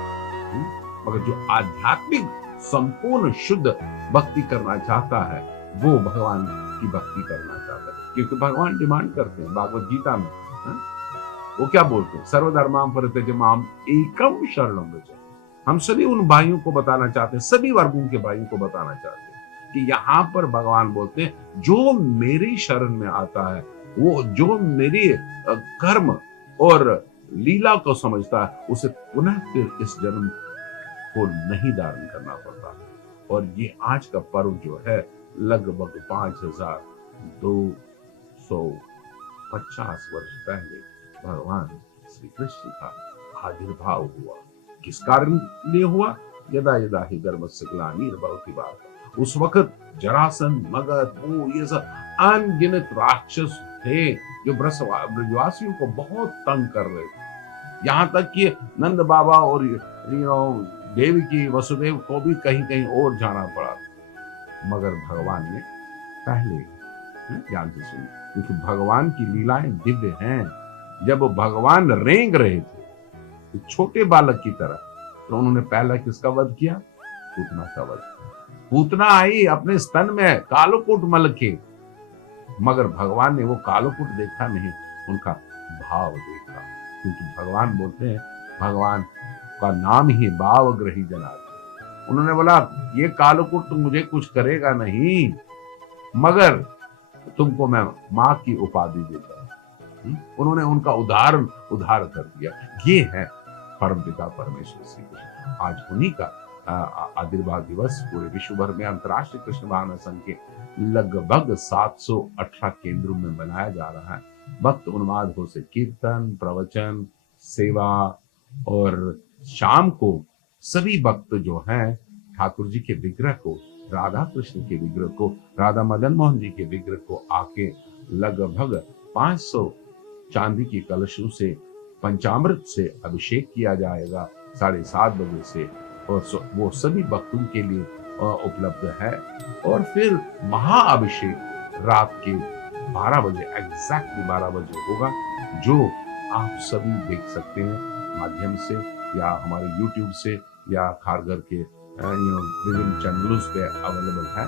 मगर जो आध्यात्मिक संपूर्ण शुद्ध भक्ति करना चाहता है वो भगवान की भक्ति करना चाहता है, क्योंकि भगवान डिमांड करते हैं भागवत गीता में। वो क्या बोलते हैं? सर्वधर्मां परित्यज्य माम एकम शरणं व्रज। हम सभी उन भाइयों को बताना चाहते हैं, सभी वर्गों के भाइयों को बताना चाहते हैं कि यहाँ पर भगवान बोलते हैं जो मेरी शरण में आता है, वो जो मेरी कर्म और लीला को समझता है, उसे पुनः फिर इस जन्म को नहीं धारण करना पड़ता। और ये आज का पर्व जो है लगभग 5250 वर्ष पहले भगवान श्री कृष्ण का आविर्भाव हुआ। किस कारण लिए हुआ? यदा यदा ही धर्मस्य ग्लानिर्भवति भारत। उस वक्त जरासंध, मगध, वो ये सब अनगिनत राक्षस थे जो ब्रजवासियों को बहुत तंग कर रहे थे। यहाँ तक कि नंद बाबा और देवकी वसुदेव को भी कहीं कहीं और जाना पड़ा, मगर भगवान ने पहले ध्यान से सुनी, क्योंकि भगवान की लीलाएं दिव्य हैं। जब भगवान रेंग रहे थे छोटे बालक की तरह, तो उन्होंने पहला किसका वध किया? पूतना का वध। पूतना आई अपने स्तन में कालोकुट मल के, मगर भगवान ने वो कालोकुट देखा नहीं, उनका भाव देखा। क्योंकि भगवान बोलते हैं, भगवान का नाम ही भावग्रही जनार्दन। उन्होंने बोला ये कालोकुट तो मुझे कुछ करेगा नहीं, मगर तुमको मैं माँ की उपाधि देता हूं। उन्होंने उनका उद्धार कर दिया। ये है परमपिता परमेश्वर श्री कृष्ण। आज उन्हीं का आविर्भाव दिवस पूरे विश्व भर में अंतर्राष्ट्रीय कृष्ण भावना संघ के लगभग 718 केंद्रों में मनाया जा रहा है। भक्त उन्माद हो से कीर्तन, प्रवचन, सेवा, और शाम को सभी भक्त जो हैं ठाकुर जी के विग्रह को, राधा कृष्ण के विग्रह को, राधा मदन मोहन जी के विग्रह को आके लगभग 500 चांदी की कलशों से पंचामृत से अभिषेक किया जाएगा 7:30 बजे से, और वो सभी भक्तों के लिए उपलब्ध है। और फिर महाअभिषेक रात के 12 बजे, एग्जैक्टली 12 बजे होगा, जो आप सभी देख सकते हैं माध्यम से, या हमारे YouTube से, या खारघर के विभिन्न चैनल्स पे अवेलेबल है।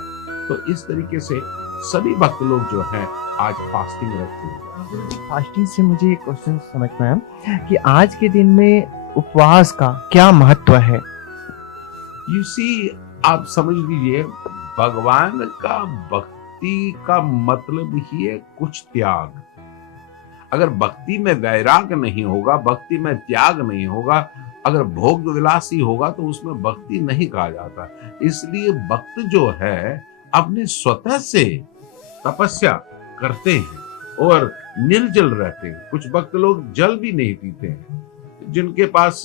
तो इस तरीके से सभी भक्त लोग जो हैं आज फास्टिंग रखते हैं। फास्टिंग से मुझे एक क्वेश्चन समझ में आया कि आज के दिन में उपवास का क्या महत्व है? यू सी, आप समझ लीजिए, भगवान का भक्ति का मतलब ही है कुछ त्याग। अगर भक्ति में वैराग नहीं होगा, भक्ति में त्याग नहीं होगा, अगर भोग विलासी होगा, तो उसमें भक्ति नहीं कहा जाता। इसलिए भक्त जो है अपने स्वतः से तपस्या करते हैं और निर्जल रहते हैं। कुछ भक्त लोग जल भी नहीं पीते हैं। जिनके पास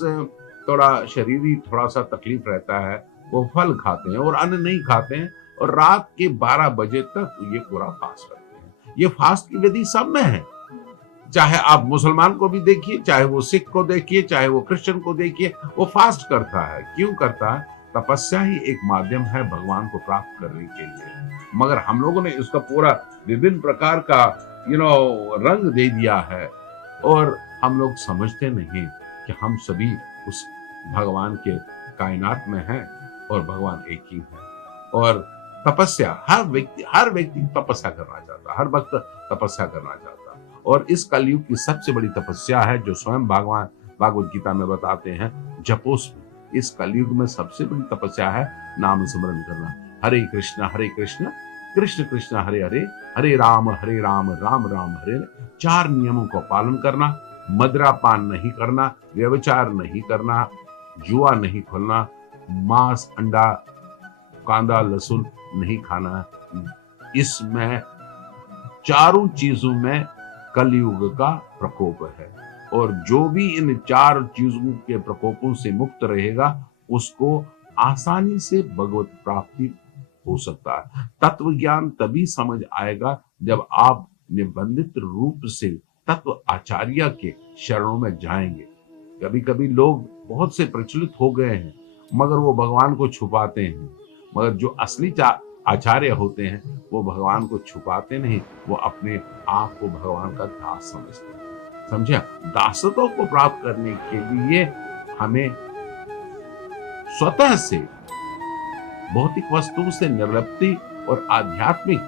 थोड़ा शरीर ही थोड़ा सा तकलीफ रहता है, वो फल खाते हैं और अन्न नहीं खाते हैं, और रात के 12 बजे तक ये पूरा फास्ट करते हैं। ये फास्ट की विधि सब में है। चाहे आप मुसलमान को भी देखिए, चाहे वो सिख को देखिए, चाहे वो क्रिश्चियन को देखिए, वो फास्ट करता है। क्यों करता है? तपस्या ही एक माध्यम है भगवान को प्राप्त करने के लिए। मगर हम लोगों ने इसका पूरा विभिन्न प्रकार का रंग दे दिया है, और हम लोग समझते नहीं कि हम सभी उस भगवान के कायनात में हैं और भगवान एक ही है। और तपस्या हर व्यक्ति तपस्या करना चाहता, हर भक्त तपस्या करना चाहता। और इस कलयुग की सबसे बड़ी तपस्या है, जो स्वयं भगवान भागवत गीता में बताते हैं, जपोस्मी। इस कलयुग में सबसे बड़ी तपस्या है नाम स्मरण करना। हरे कृष्ण कृष्ण कृष्ण हरे हरे, हरे राम राम राम हरे। 4 नियमों का पालन करना, मदिरा पान नहीं करना, व्यभिचार नहीं करना, जुआ नहीं खोलना, मांस, अंडा, कांदा, लहसुन नहीं खाना। इसमें चारों चीजों में कलयुग का प्रकोप है, और जो भी इन 4 चीजों के प्रकोपों से मुक्त रहेगा, उसको आसानी से भगवत प्राप्ति हो सकता है। तत्व ज्ञान तभी समझ आएगा जब आप निबंधित रूप से तत्व आचार्य के शरणों में जाएंगे। कभी कभी लोग बहुत से प्रचलित हो गए हैं, मगर वो भगवान को छुपाते हैं। मगर जो असली आचार्य होते हैं वो भगवान को छुपाते नहीं, वो अपने आप को भगवान का दास समझते हैं। समझे? दासत्व को प्राप्त करने के लिए हमें स्वतः से भौतिक वस्तुओं से निर्लिप्ति और आध्यात्मिक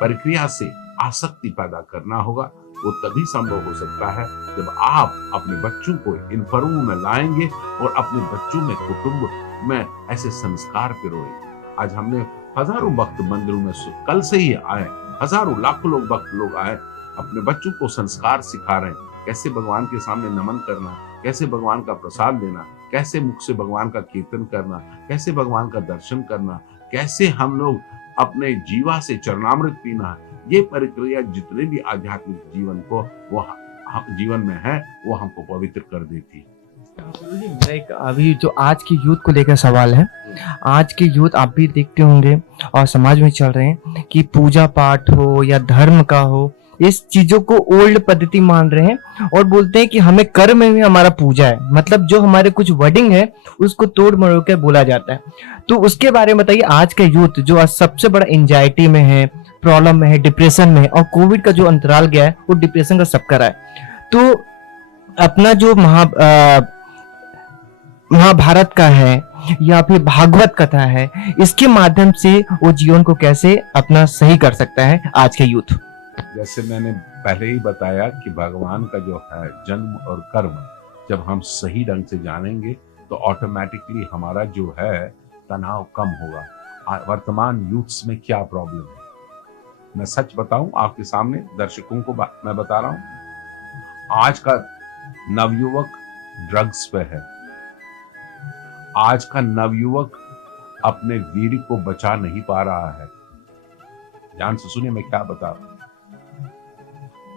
प्रक्रिया से आसक्ति पैदा करना होगा। वो तभी संभव हो सकता है जब आप अपने बच्चों को इन फर्मों में लाएंगे और अपने बच्चों में, कुटुंब में ऐसे संस्कार पिरोएंगे। आज हमने हजारों भक्त मंदिरों में कल से ही आए, हजारों लाखों लोग भक्त लोग आए, अपने बच्चों को संस्कार सिखा रहे हैं, कैसे भगवान के सामने नमन करना, कैसे भगवान का प्रसाद देना, कैसे मुख से भगवान का कीर्तन करना, कैसे भगवान का दर्शन करना, कैसे हम लोग अपने जीवा से चरणामृत पीना है। ये प्रक्रिया जितने भी आध्यात्मिक जीवन को वो जीवन में है वो हमको पवित्र कर देती है। मेरा एक अभी जो आज की यूथ को लेकर सवाल है, आज के यूथ आप भी देखते होंगे और समाज में चल रहे हैं कि पूजा पाठ हो या धर्म का हो, इस चीजों को ओल्ड पद्धति मान रहे हैं और बोलते हैं कि हमें कर्म में हमारा पूजा है, मतलब जो हमारे कुछ वर्डिंग है उसको तोड़ मरोड़ के बोला जाता है। तो उसके बारे में बताइए, आज का यूथ जो आज सबसे बड़ा एंजाइटी में है, प्रॉब्लम में है, डिप्रेशन में है, और कोविड का जो अंतराल गया है वो डिप्रेशन का सबका रहा है। तो अपना जो महाभारत का है या फिर भागवत कथा है, इसके माध्यम से वो जीवन को कैसे अपना सही कर सकता है आज के यूथ? जैसे मैंने पहले ही बताया कि भगवान का जो है जन्म और कर्म जब हम सही ढंग से जानेंगे तो ऑटोमेटिकली हमारा जो है तनाव कम होगा। वर्तमान यूथ्स में क्या प्रॉब्लम है, मैं सच बताऊं आपके सामने, दर्शकों को मैं बता रहा हूं, आज का नवयुवक ड्रग्स पे है। आज का नवयुवक अपने वीर को बचा नहीं पा रहा है। ध्यान से सुनिए मैं क्या बता रहा हूं।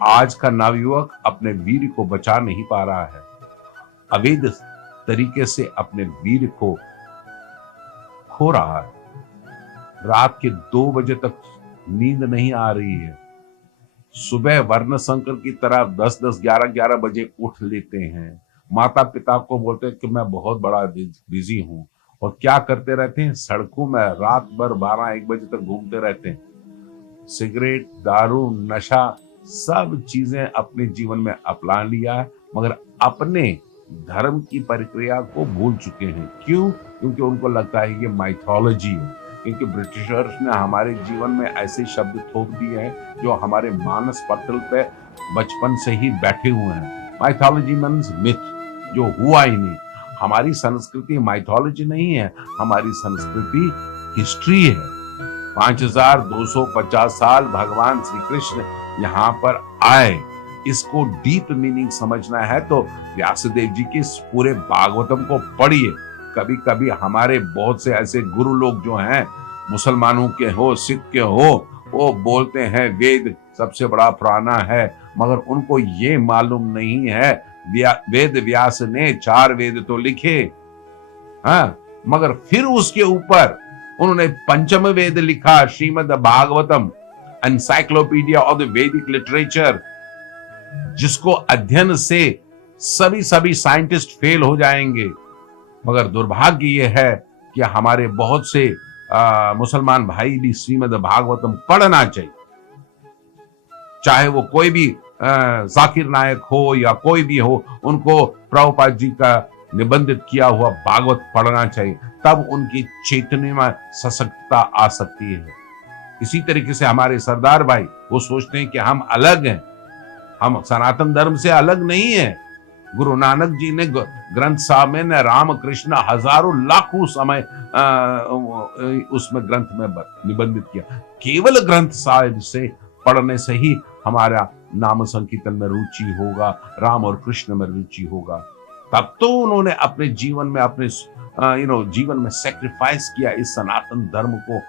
आज का नवयुवक अपने वीर को बचा नहीं पा रहा है, अवैध तरीके से अपने वीर को खो रहा है। रात के 2 बजे तक नींद नहीं आ रही है, सुबह वर्ण संकर की तरह 10-10, 11-11 बजे उठ लेते हैं। माता पिता को बोलते हैं कि मैं बहुत बड़ा बिजी हूं, और क्या करते रहते हैं, सड़कों में रात भर 12-1 बजे तक घूमते रहते हैं। सिगरेट, दारू, नशा, सब चीजें अपने जीवन में अपना लिया है, मगर अपने धर्म की प्रक्रिया को भूल चुके हैं। क्यों? क्योंकि उनको लगता है ये माइथोलॉजी है, क्योंकि ब्रिटिशर्स ने हमारे जीवन में ऐसे शब्द थोप दिए हैं जो हमारे मानस पटल पे बचपन से ही बैठे हुए हैं। माइथोलॉजी मीन्स मिथ, जो हुआ ही नहीं। हमारी संस्कृति माइथोलॉजी नहीं है, हमारी संस्कृति हिस्ट्री है। 5250 साल भगवान श्री कृष्ण यहाँ पर आए, इसको डीप मीनिंग समझना है तो व्यासदेव जी के पूरे भागवतम को पढ़िए। कभी कभी हमारे बहुत से ऐसे गुरु लोग जो हैं, मुसलमानों के हो, सिख के हो, वो बोलते हैं वेद सबसे बड़ा पुराना है, मगर उनको ये मालूम नहीं है वेद व्यास ने 4 वेद तो लिखे, हाँ, मगर फिर उसके ऊपर उन्होंने पंचम वेद लिखा, Shrimad Bhagavatam, encyclopedia of the वैदिक लिटरेचर, जिसको अध्ययन से सभी साइंटिस्ट फेल हो जाएंगे। मगर दुर्भाग्य यह है कि हमारे बहुत से मुसलमान भाई भी श्रीमद् भागवतम पढ़ना चाहिए, चाहे वो कोई भी जाकिर नायक हो या कोई भी हो, उनको प्रभुपाद जी का निबंधित किया हुआ भागवत पढ़ना चाहिए, तब उनकी चैतन्य में सशक्तता आ सकती है। इसी तरीके से हमारे सरदार भाई वो सोचते हैं कि हम अलग हैं, हम सनातन धर्म से अलग नहीं है। गुरु नानक जी ने ग्रंथ साहब में राम कृष्ण हजारों लाखों समय उसमें ग्रंथ में निबंधित किया। केवल ग्रंथ साहिब से पढ़ने से ही हमारा नाम संकीर्तन में रुचि होगा, राम और कृष्ण में रुचि होगा। तब तो उन्होंने अपने जीवन में अपने जीवन में सेक्रीफाइस किया इस सनातन धर्म को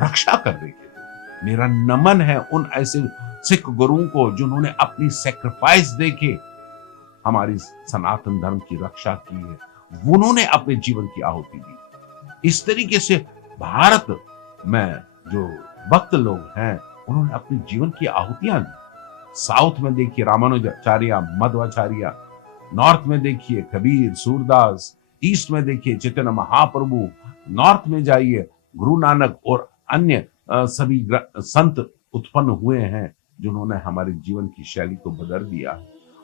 रक्षा करने के लिए। मेरा नमन है उन ऐसे सिख गुरुओं को जिन्होंने अपनी सेक्रीफाइस देके हमारी सनातन धर्म की रक्षा की है, उन्होंने अपने जीवन की आहुति दी। इस तरीके से भारत में जो भक्त लोग हैं उन्होंने अपने जीवन की आहुतियां दी। साउथ में देखिए रामानुजाचार्य, मध्वाचार्य, नॉर्थ में देखिए कबीर, सूरदास, ईस्ट में देखिए चैतन्य महाप्रभु, नॉर्थ में जाइए गुरु नानक और अन्य सभी संत उत्पन्न हुए हैं जिन्होंने हमारे जीवन की शैली को बदल दिया।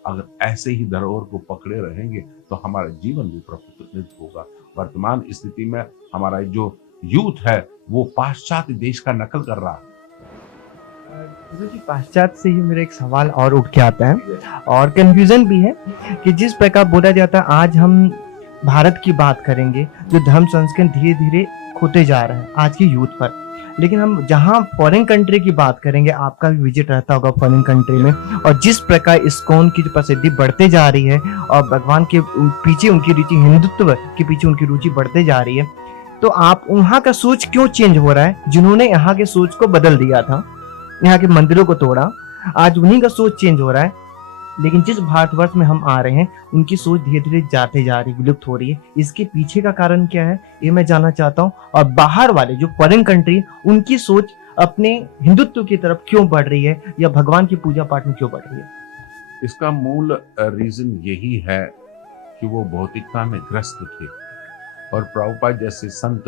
अगर ऐसे ही धरोहर को पकड़े रहेंगे तो हमारा जीवन भी प्रफुल्लित होगा। वर्तमान स्थिति में हमारा जो यूथ है वो पाश्चात्य देश का नकल कर रहा है। गुरु जी, पाश्चात्य से ही मेरा एक सवाल और उठ के आता है और कंफ्यूजन भी है कि जिस प्रकार बोला जाता है आज हम भारत की बात करेंगे, जो धर्म संस्कृति धीरे धीरे खोते जा रहा है आज की यूथ पर, लेकिन हम जहाँ फॉरेन कंट्री की बात करेंगे, आपका भी विजिट रहता होगा फॉरेन कंट्री में, और जिस प्रकार इस्कॉन की जो प्रसिद्धि बढ़ते जा रही है और भगवान के पीछे उनकी रुचि, हिंदुत्व के पीछे उनकी रुचि बढ़ते जा रही है, तो आप वहाँ का सोच क्यों चेंज हो रहा है? जिन्होंने यहाँ के सोच को बदल दिया था, यहाँ के मंदिरों को तोड़ा, आज उन्हीं का सोच चेंज हो रहा है, लेकिन जिस भारतवर्ष में हम आ रहे हैं उनकी सोच धीरे धीरे जाते जा रही, विलुप्त हो रही है। इसके पीछे का कारण क्या है ये मैं जानना चाहता हूँ, और बाहर वाले जो फॉरेन कंट्री उनकी सोच अपने हिंदुत्व की तरफ क्यों बढ़ रही है या भगवान की पूजा पाठ में क्यों बढ़ रही है? इसका मूल रीजन यही है कि वो भौतिकता में ग्रस्त थे और प्रभुपाद जैसे संत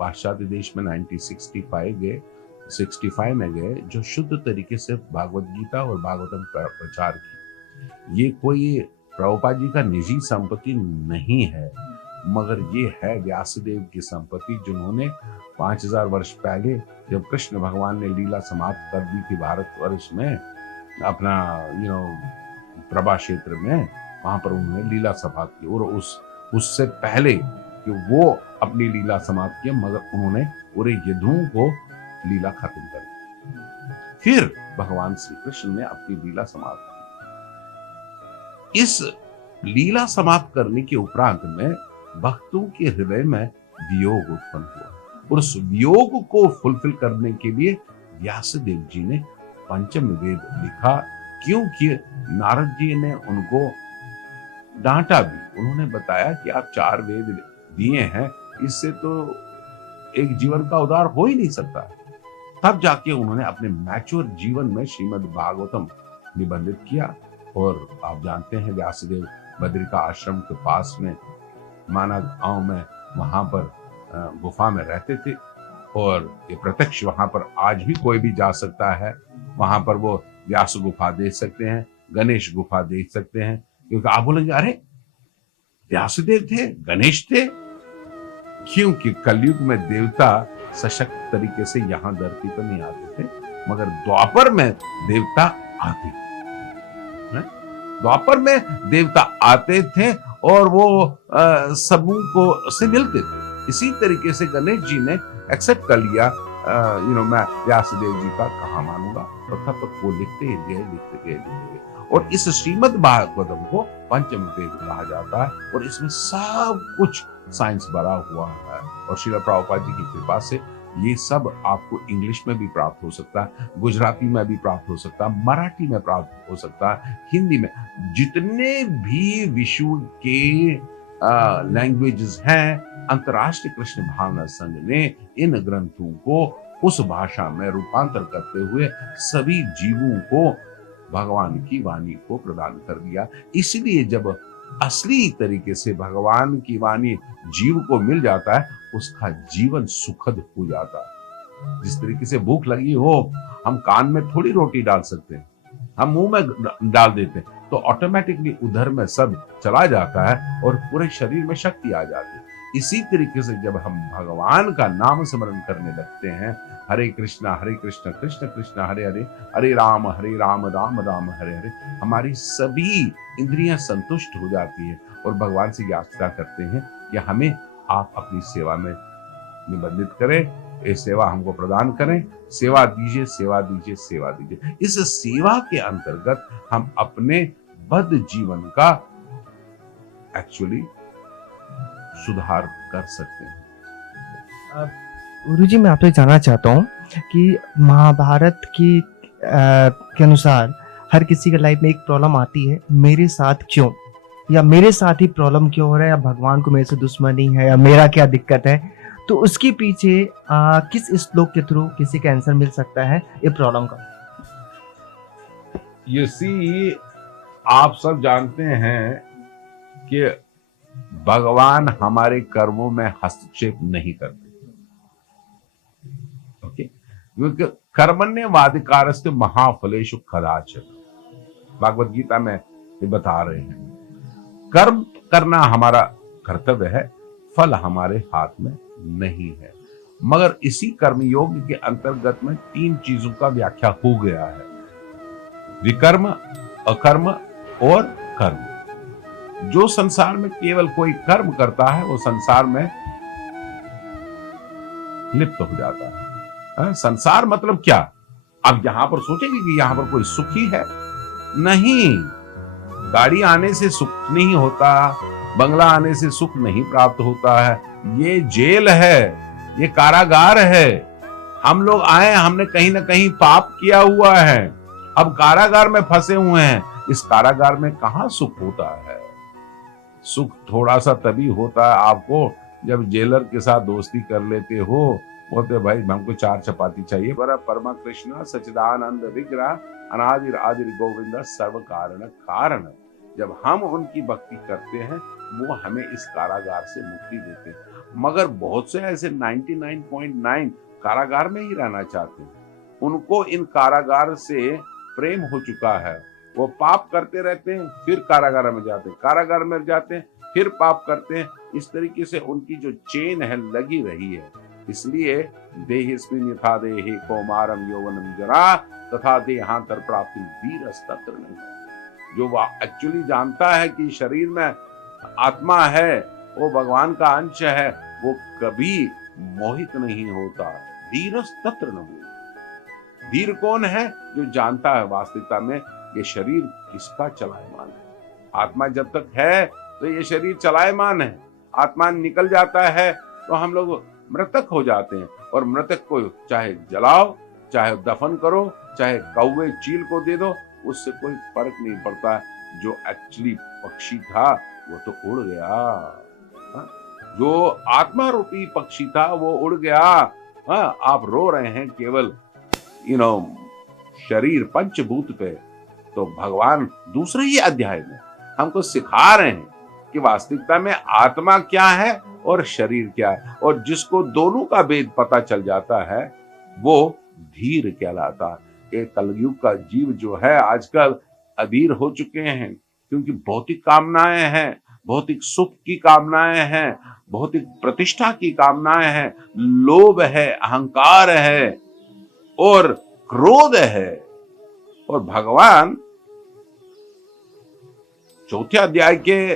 पाश्चात्य देश में 1965 में गए जो शुद्ध तरीके से भागवत गीता और भागवतम का प्रचार किया। ये कोई प्रभुपाद जी का निजी संपत्ति नहीं है, मगर ये है व्यासदेव की संपत्ति, जिन्होंने 5000 वर्ष पहले जब कृष्ण भगवान ने लीला समाप्त कर दी थी भारतवर्ष में, अपना प्रभा क्षेत्र में, वहां पर उन्होंने लीला समाप्त की। और उससे पहले कि वो अपनी लीला समाप्त किया, मगर उन्होंने पूरे यदुओं को लीला खत्म कर दी। फिर भगवान श्री कृष्ण ने अपनी लीला समाप्त की। इस लीला समाप्त करने के उपरांत में भक्तों के हृदय में वियोग उत्पन्न हुआ और उस वियोग को फुलफिल करने के लिए व्यासदेव जी ने पंचम वेद लिखा, क्योंकि नारद जी ने उनको डांटा भी। उन्होंने बताया कि आप 4 वेद दिए हैं, इससे तो एक जीवन का उद्धार हो ही नहीं सकता। तब जाके उन्होंने अपने मैच्योर जीवन में श्रीमद् भागवतम निबंधित किया। और आप जानते हैं व्यासदेव बद्रिका आश्रम के पास में माना गांव में वहां पर गुफा में रहते थे और ये प्रत्यक्ष वहां पर आज भी कोई भी जा सकता है। वहां पर वो व्यास गुफा देख सकते हैं, गणेश गुफा देख सकते हैं, क्योंकि आप बोलेंगे अरे व्यासदेव थे, गणेश थे, क्योंकि कलयुग में देवता सशक्त तरीके से यहाँ धरती पर नहीं आते थे, मगर द्वापर में देवता आते थे। द्वापर में देवता आते थे और वो सबों को से मिलते थे। इसी तरीके से गणेश जी ने एक्सेप्ट कर लिया, मैं व्यासदेव जी का कहा मानूंगा, तो तब तक वो लिखते गए। और इस श्रीमद् भागवतम को पंचम वेद कहा जाता है और इसमें सब कुछ साइंस भरा हुआ है। और श्रील प्रभुपाद जी की कृपा से ये सब आपको इंग्लिश में भी प्राप्त हो सकता है, गुजराती में भी प्राप्त हो सकता है, मराठी में प्राप्त हो सकता है, हिंदी में, जितने भी विश्व के लैंग्वेजेस हैं, अंतर्राष्ट्रीय कृष्ण भावना संघ ने इन ग्रंथों को उस भाषा में रूपांतर करते हुए सभी जीवों को भगवान की वाणी को प्रदान कर दिया। इसलिए जब असली तरीके से भगवान की वाणी जीव को मिल जाता है, उसका जीवन सुखद हो जाता है। जिस तरीके से भूख लगी हो, हम कान में थोड़ी रोटी डाल सकते हैं, हम मुंह में डाल देते हैं तो ऑटोमेटिकली उधर में सब चला जाता है और पूरे शरीर में शक्ति आ जाती है। इसी तरीके से जब हम भगवान का नाम स्मरण करने लगते हैं, हरे कृष्णा कृष्ण कृष्ण हरे हरे, हरे राम राम राम हरे हरे, हमारी सभी इंद्रियां संतुष्ट हो जाती है और भगवान से याचना करते हैं कि हमें आप अपनी सेवा में निबंधित करें, ये सेवा हमको प्रदान करें, सेवा दीजिए सेवा दीजिए सेवा दीजिए। इस सेवा के अंतर्गत हम अपने बद्ध जीवन का एक्चुअली सुधार कर सकते हैं। गुरुजी, मैं आपसे जानना चाहता हूँ कि महाभारत के अनुसार हर किसी के लाइफ में एक प्रॉब्लम आती है, मेरे साथ क्यों, या मेरे साथ ही प्रॉब्लम क्यों हो रहा है, या भगवान को मेरे से दुश्मनी है, या मेरा क्या दिक्कत है। तो उसके पीछे किस श्लोक के थ्रू किसी का आंसर मिल सकता है ये प्रॉब्लम का? You see, आप सब जानते हैं कि भगवान हमारे कर्मों में हस्तक्षेप नहीं करते। ओके, क्योंकि कर्मण्येवाधिकारस्ते महाफलेषु कदाचन, भागवत गीता में ये बता रहे हैं। कर्म करना हमारा कर्तव्य है, फल हमारे हाथ में नहीं है। मगर इसी कर्म योग के अंतर्गत में 3 चीजों का व्याख्या हो गया है: विकर्म, अकर्म और कर्म। जो संसार में केवल कोई कर्म करता है वो संसार में लिप्त हो जाता है। संसार मतलब क्या? अब यहां पर सोचेंगे कि यहां पर कोई सुखी है? नहीं, गाड़ी आने से सुख नहीं होता, बंगला आने से सुख नहीं प्राप्त होता है। ये जेल है, ये कारागार है। हम लोग आए, हमने कहीं ना कहीं पाप किया हुआ है, अब कारागार में फंसे हुए हैं। इस कारागार में कहां सुख होता है? सुख थोड़ा सा तभी होता है आपको जब जेलर के साथ दोस्ती कर लेते हो, बोलते भाई हमको 4 चपाती चाहिए। परमा कृष्ण सच्चिदानंद विग्रह अनादिर आदिर गोविंद सर्व कारण कारण। जब हम उनकी भक्ति करते हैं वो हमें इस कारागार से मुक्ति देते हैं। मगर बहुत से ऐसे 99.9 कारागार में ही रहना चाहते हैं। उनको इन कारागार से प्रेम हो चुका है। वो पाप करते रहते हैं, फिर कारागार में जाते हैं, कारागार में जाते हैं, फिर पाप करते हैं। इस तरीके से उनकी जो चेन है लगी रही है। इसलिए देहिस्मिन् यथा देहे कौमारम यौवनम जरा तथा देहांतर प्राप्ति वीरस्तत्र नहीं। जो एक्चुअली जानता है कि शरीर में आत्मा है, वो भगवान का अंश है, वो कभी मोहित नहीं होता। धीरस्तत्र न हो। धीर कौन है? जो जानता है वास्तविकता में ये शरीर किसका चलायमान है। आत्मा जब तक है तो ये शरीर चलायमान है। आत्मा निकल जाता है तो हम लोग मृतक हो जाते हैं। और मृतक को चाहे जलाओ, चाहे दफन करो, चाहे कौवे चील को दे दो, उससे कोई फर्क नहीं पड़ता। जो एक्चुअली पक्षी था वो तो उड़ गया। जो आत्मा रूपी पक्षी था वो उड़ गया। आप रो रहे हैं केवल शरीर पंचभूत पे। तो भगवान दूसरे ही अध्याय में हमको सिखा रहे हैं कि वास्तविकता में आत्मा क्या है और शरीर क्या है। और जिसको दोनों का भेद पता चल जाता है वो धीर कहलाता है। एक कलयुग का जीव जो है आजकल अधीर हो चुके हैं, क्योंकि भौतिक कामनाएं हैं, भौतिक सुख की कामनाएं हैं, भौतिक प्रतिष्ठा की कामनाएं हैं, लोभ है, अहंकार है और क्रोध है। और भगवान 4थे अध्याय के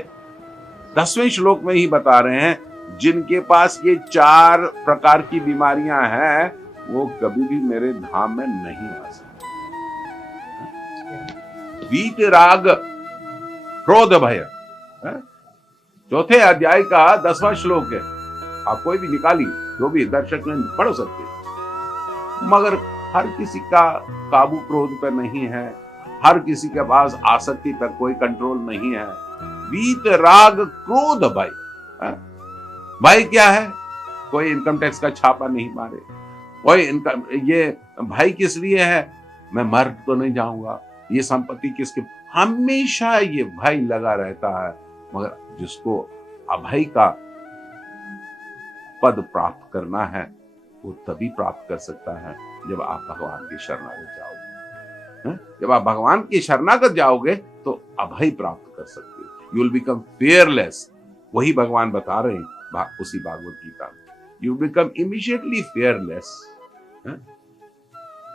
10वें श्लोक में ही बता रहे हैं, जिनके पास ये 4 प्रकार की बीमारियां हैं वो कभी भी मेरे धाम में नहीं आ सकते। वीत राग क्रोध भय, 4थे अध्याय का 10वां श्लोक है। आप कोई भी निकाली, जो भी दर्शक में पढ़ सकते। मगर हर किसी का काबू क्रोध पर नहीं है, हर किसी के पास आसक्ति पर कोई कंट्रोल नहीं है। वीत राग क्रोध भय। भय क्या है? कोई इनकम टैक्स का छापा नहीं मारे, कोई इनकम, ये भय किस लिए है? मैं मर तो नहीं जाऊंगा, ये संपत्ति किसके, हमेशा ये भय लगा रहता है। मगर जिसको अभय का पद प्राप्त करना है वो तभी प्राप्त कर सकता है जब आप भगवान की शरणागत जाओगे। जब आप भगवान की शरणागत जाओगे तो अभय प्राप्त कर सकते हो। You will become fearless. वही भगवान बता रहे हैं उसी भागवत गीता में, you become immediately fearless.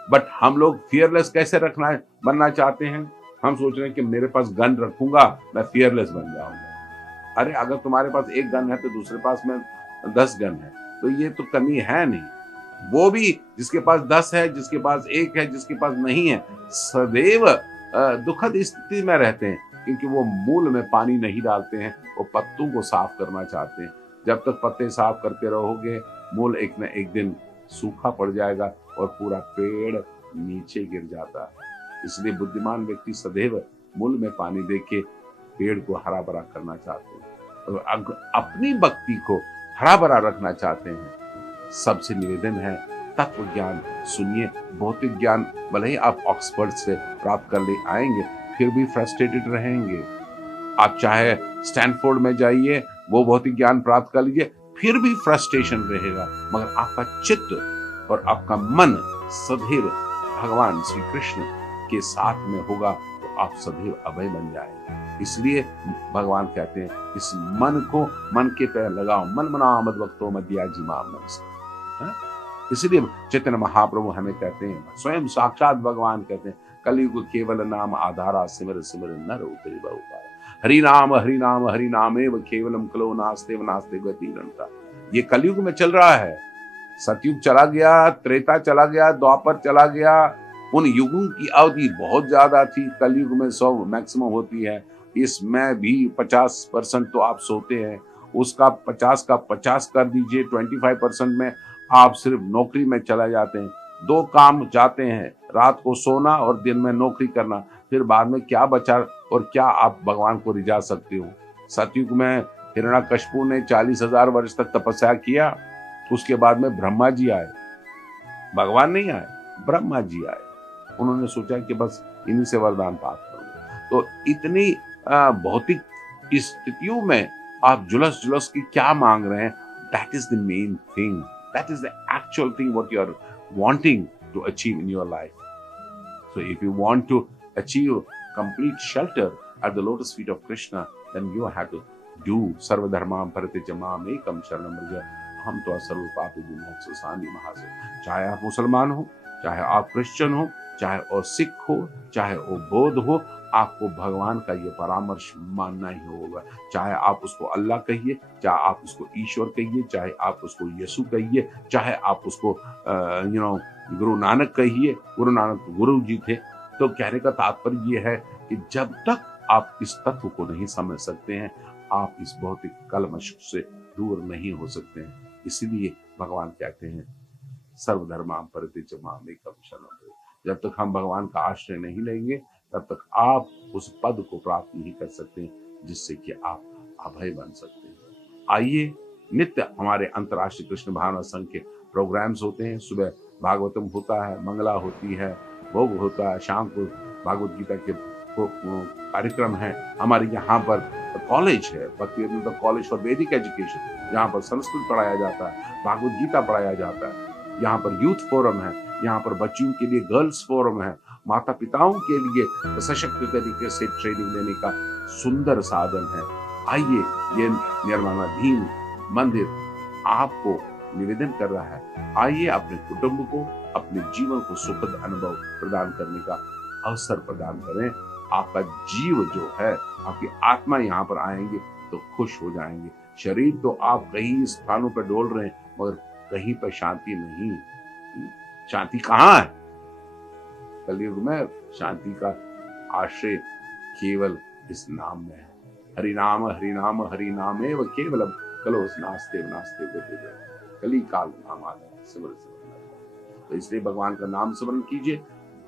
But हम लोग फियरलेस कैसे बनना चाहते हैं? हम सोच रहे हैं कि मेरे पास गन रखूंगा मैं फियरलेस बन जाऊंगा। अरे अगर तुम्हारे पास एक गन है तो दूसरे पास में 10 गन है, तो ये तो कमी है नहीं। वो भी जिसके पास 10 है, जिसके पास 1 है, जिसके पास नहीं है, सदैव दुखद स्थिति में रहते हैं, क्योंकि वो मूल में पानी नहीं डालते हैं, वो पत्तों को साफ करना चाहते हैं। जब तक पत्ते साफ करते रहोगे, मूल एक न एक दिन सूखा पड़ जाएगा और पूरा पेड़ नीचे गिर जाता है। इसलिए बुद्धिमान व्यक्ति सदैव मूल में पानी देके पेड़ को हरा भरा करना चाहते हैं। और अपनी भक्ति को हरा भरा रखना चाहते हैं, सबसे निवेदन है तत्व ज्ञान सुनिए। भौतिक ज्ञान भले ही आप ऑक्सफोर्ड से प्राप्त कर ले आएंगे, फिर भी फ्रस्ट्रेटेड रहेंगे। आप चाहे स्टैनफोर्ड में जाइए, वो भौतिक ज्ञान प्राप्त कर लीजिए, फिर भी फ्रस्ट्रेशन रहेगा। मगर आपका चित्त और आपका मन सदैव भगवान श्री कृष्ण के साथ में होगा, तो आप सदैव अभय बन जाएंगे। इसलिए भगवान कहते हैं, इस मन को मन के पैर लगाओ, मन मना मद वक्तो मध्या जीमाम नमस्ते। इसलिए चैतन्य महाप्रभु हमें कहते हैं, स्वयं साक्षात भगवान कहते हैं, कलयुग केवल नाम आधारा, सिमर सिमर नर उतरि बहु पार। हरि नाम हरि नामेव केवलम कलो नास्ते नास्ते गति अनंता। ये कलयुग में चल रहा है। सतयुग चला गया, त्रेता चला गया, द्वापर चला गया। उन युगों की अवधि बहुत ज्यादा थी, कलयुग में 100 मैक्सिमम होती है। इसमें भी 50% तो आप सोते हैं, उसका 50 का 50 कर दीजिए, 25% में आप सिर्फ नौकरी में चला जाते हैं। 2 काम जाते हैं, रात को सोना और दिन में नौकरी करना, फिर बाद में क्या बचा और क्या आप भगवान को रिझा सकते हो। सतयुग में हिरण्यकशिपु ने 40,000 वर्ष तक तपस्या किया, उसके बाद में ब्रह्मा जी आए, भगवान नहीं आए, ब्रह्मा जी आए। उन्होंने सोचा कि बस इन्हीं से वरदान प्राप्त करूंगा। तो इतनी भौतिक स्थितियों में आप जुलस की क्या मांग रहे हैं? That is the main thing, that is the actual thing what you are wanting to achieve in your life. So if you want to achieve complete shelter at the lotus feet of Krishna, then you have to do सर्वधर्मां परित्यज्य एकम शरणं व्रज अहम त्वा सर्व पापे विमोक्ष्यामि महासे। चाहे आप मुसलमान हो, चाहे आप क्रिश्चियन हो, चाहे और सिख हो, चाहे वो बौद्ध हो, आपको भगवान का ये परामर्श मानना ही होगा। चाहे आप उसको अल्लाह कहिए, चाहे आप उसको ईश्वर कहिए, चाहे आप उसको यीशु कहिए, चाहे आप उसको गुरु नानक कहिए। गुरु नानक गुरु जी थे। तो कहने का तात्पर्य ये है कि जब तक आप इस तत्व को नहीं समझ सकते हैं, आप इस भौतिक कलमश से दूर नहीं हो सकते हैं। इसीलिए भगवान कहते हैं, सर्वधर्मां परित्यज्य माम एकम शरणं व्रज। जब तक हम भगवान का आश्रय नहीं लेंगे, तब तक आप उस पद को प्राप्त नहीं कर सकते जिससे कि आप अभय बन सकते हैं। आइए, नित्य हमारे अंतर्राष्ट्रीय कृष्ण भावना संघ के प्रोग्राम्स होते हैं। सुबह भागवतम होता है, मंगला होती है, भोग होता है, शाम को भागवत गीता के कार्यक्रम है। हमारे यहाँ पर कॉलेज है, भक्ति कॉलेज फॉर वैदिक एजुकेशन, जहाँ पर संस्कृत पढ़ाया जाता है, भागवत गीता पढ़ाया जाता है। यहाँ पर यूथ फोरम है, यहाँ पर बच्चियों के लिए गर्ल्स फोरम है, माता पिताओं के लिए सशक्त तरीके से ट्रेनिंग देने का सुंदर साधन है। आइए, ये निर्माणाधीन मंदिर आपको निवेदन कर रहा है। आइए, अपने कुटुंब को, अपने जीवन को सुखद अनुभव प्रदान करने का अवसर प्रदान करें। आपका जीव जो है, आपकी आत्मा यहाँ पर आएंगे तो खुश हो जाएंगे। शरीर तो आप कई स्थानों पर डोल रहे हैं, मगर कहीं पर शांति नहीं। शांति कहाँ है? कलयुग में शांति का आश्रय केवल इस नाम में है। हरि नाम हरि नामेव केवलम कलो नास्ते नास्ते गति। कली काल नाम आता है, सिमर सिमर। तो इसलिए भगवान का नाम स्मरण कीजिए,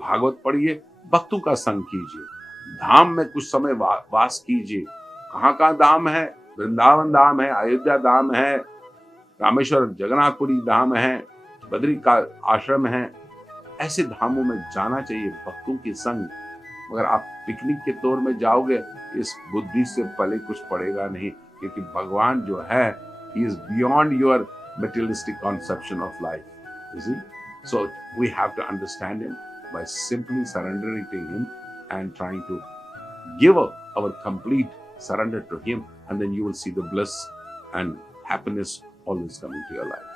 भागवत पढ़िए, भक्तों का संग कीजिए, धाम में कुछ समय वास कीजिए। कहाँ धाम है? वृंदावन धाम है, अयोध्या धाम है, रामेश्वर जगन्नाथपुरी धाम है, बद्री का आश्रम है। ऐसे धामों में जाना चाहिए भक्तों के संग। मगर आप पिकनिक के तौर में जाओगे, इस बुद्धि से पहले कुछ पड़ेगा नहीं, क्योंकि भगवान जो है, he is beyond your materialistic conception of life. You see? So we have to understand him by simply surrendering to him and trying to give our complete surrender to him, and then you will see the bliss and happiness always coming to your life.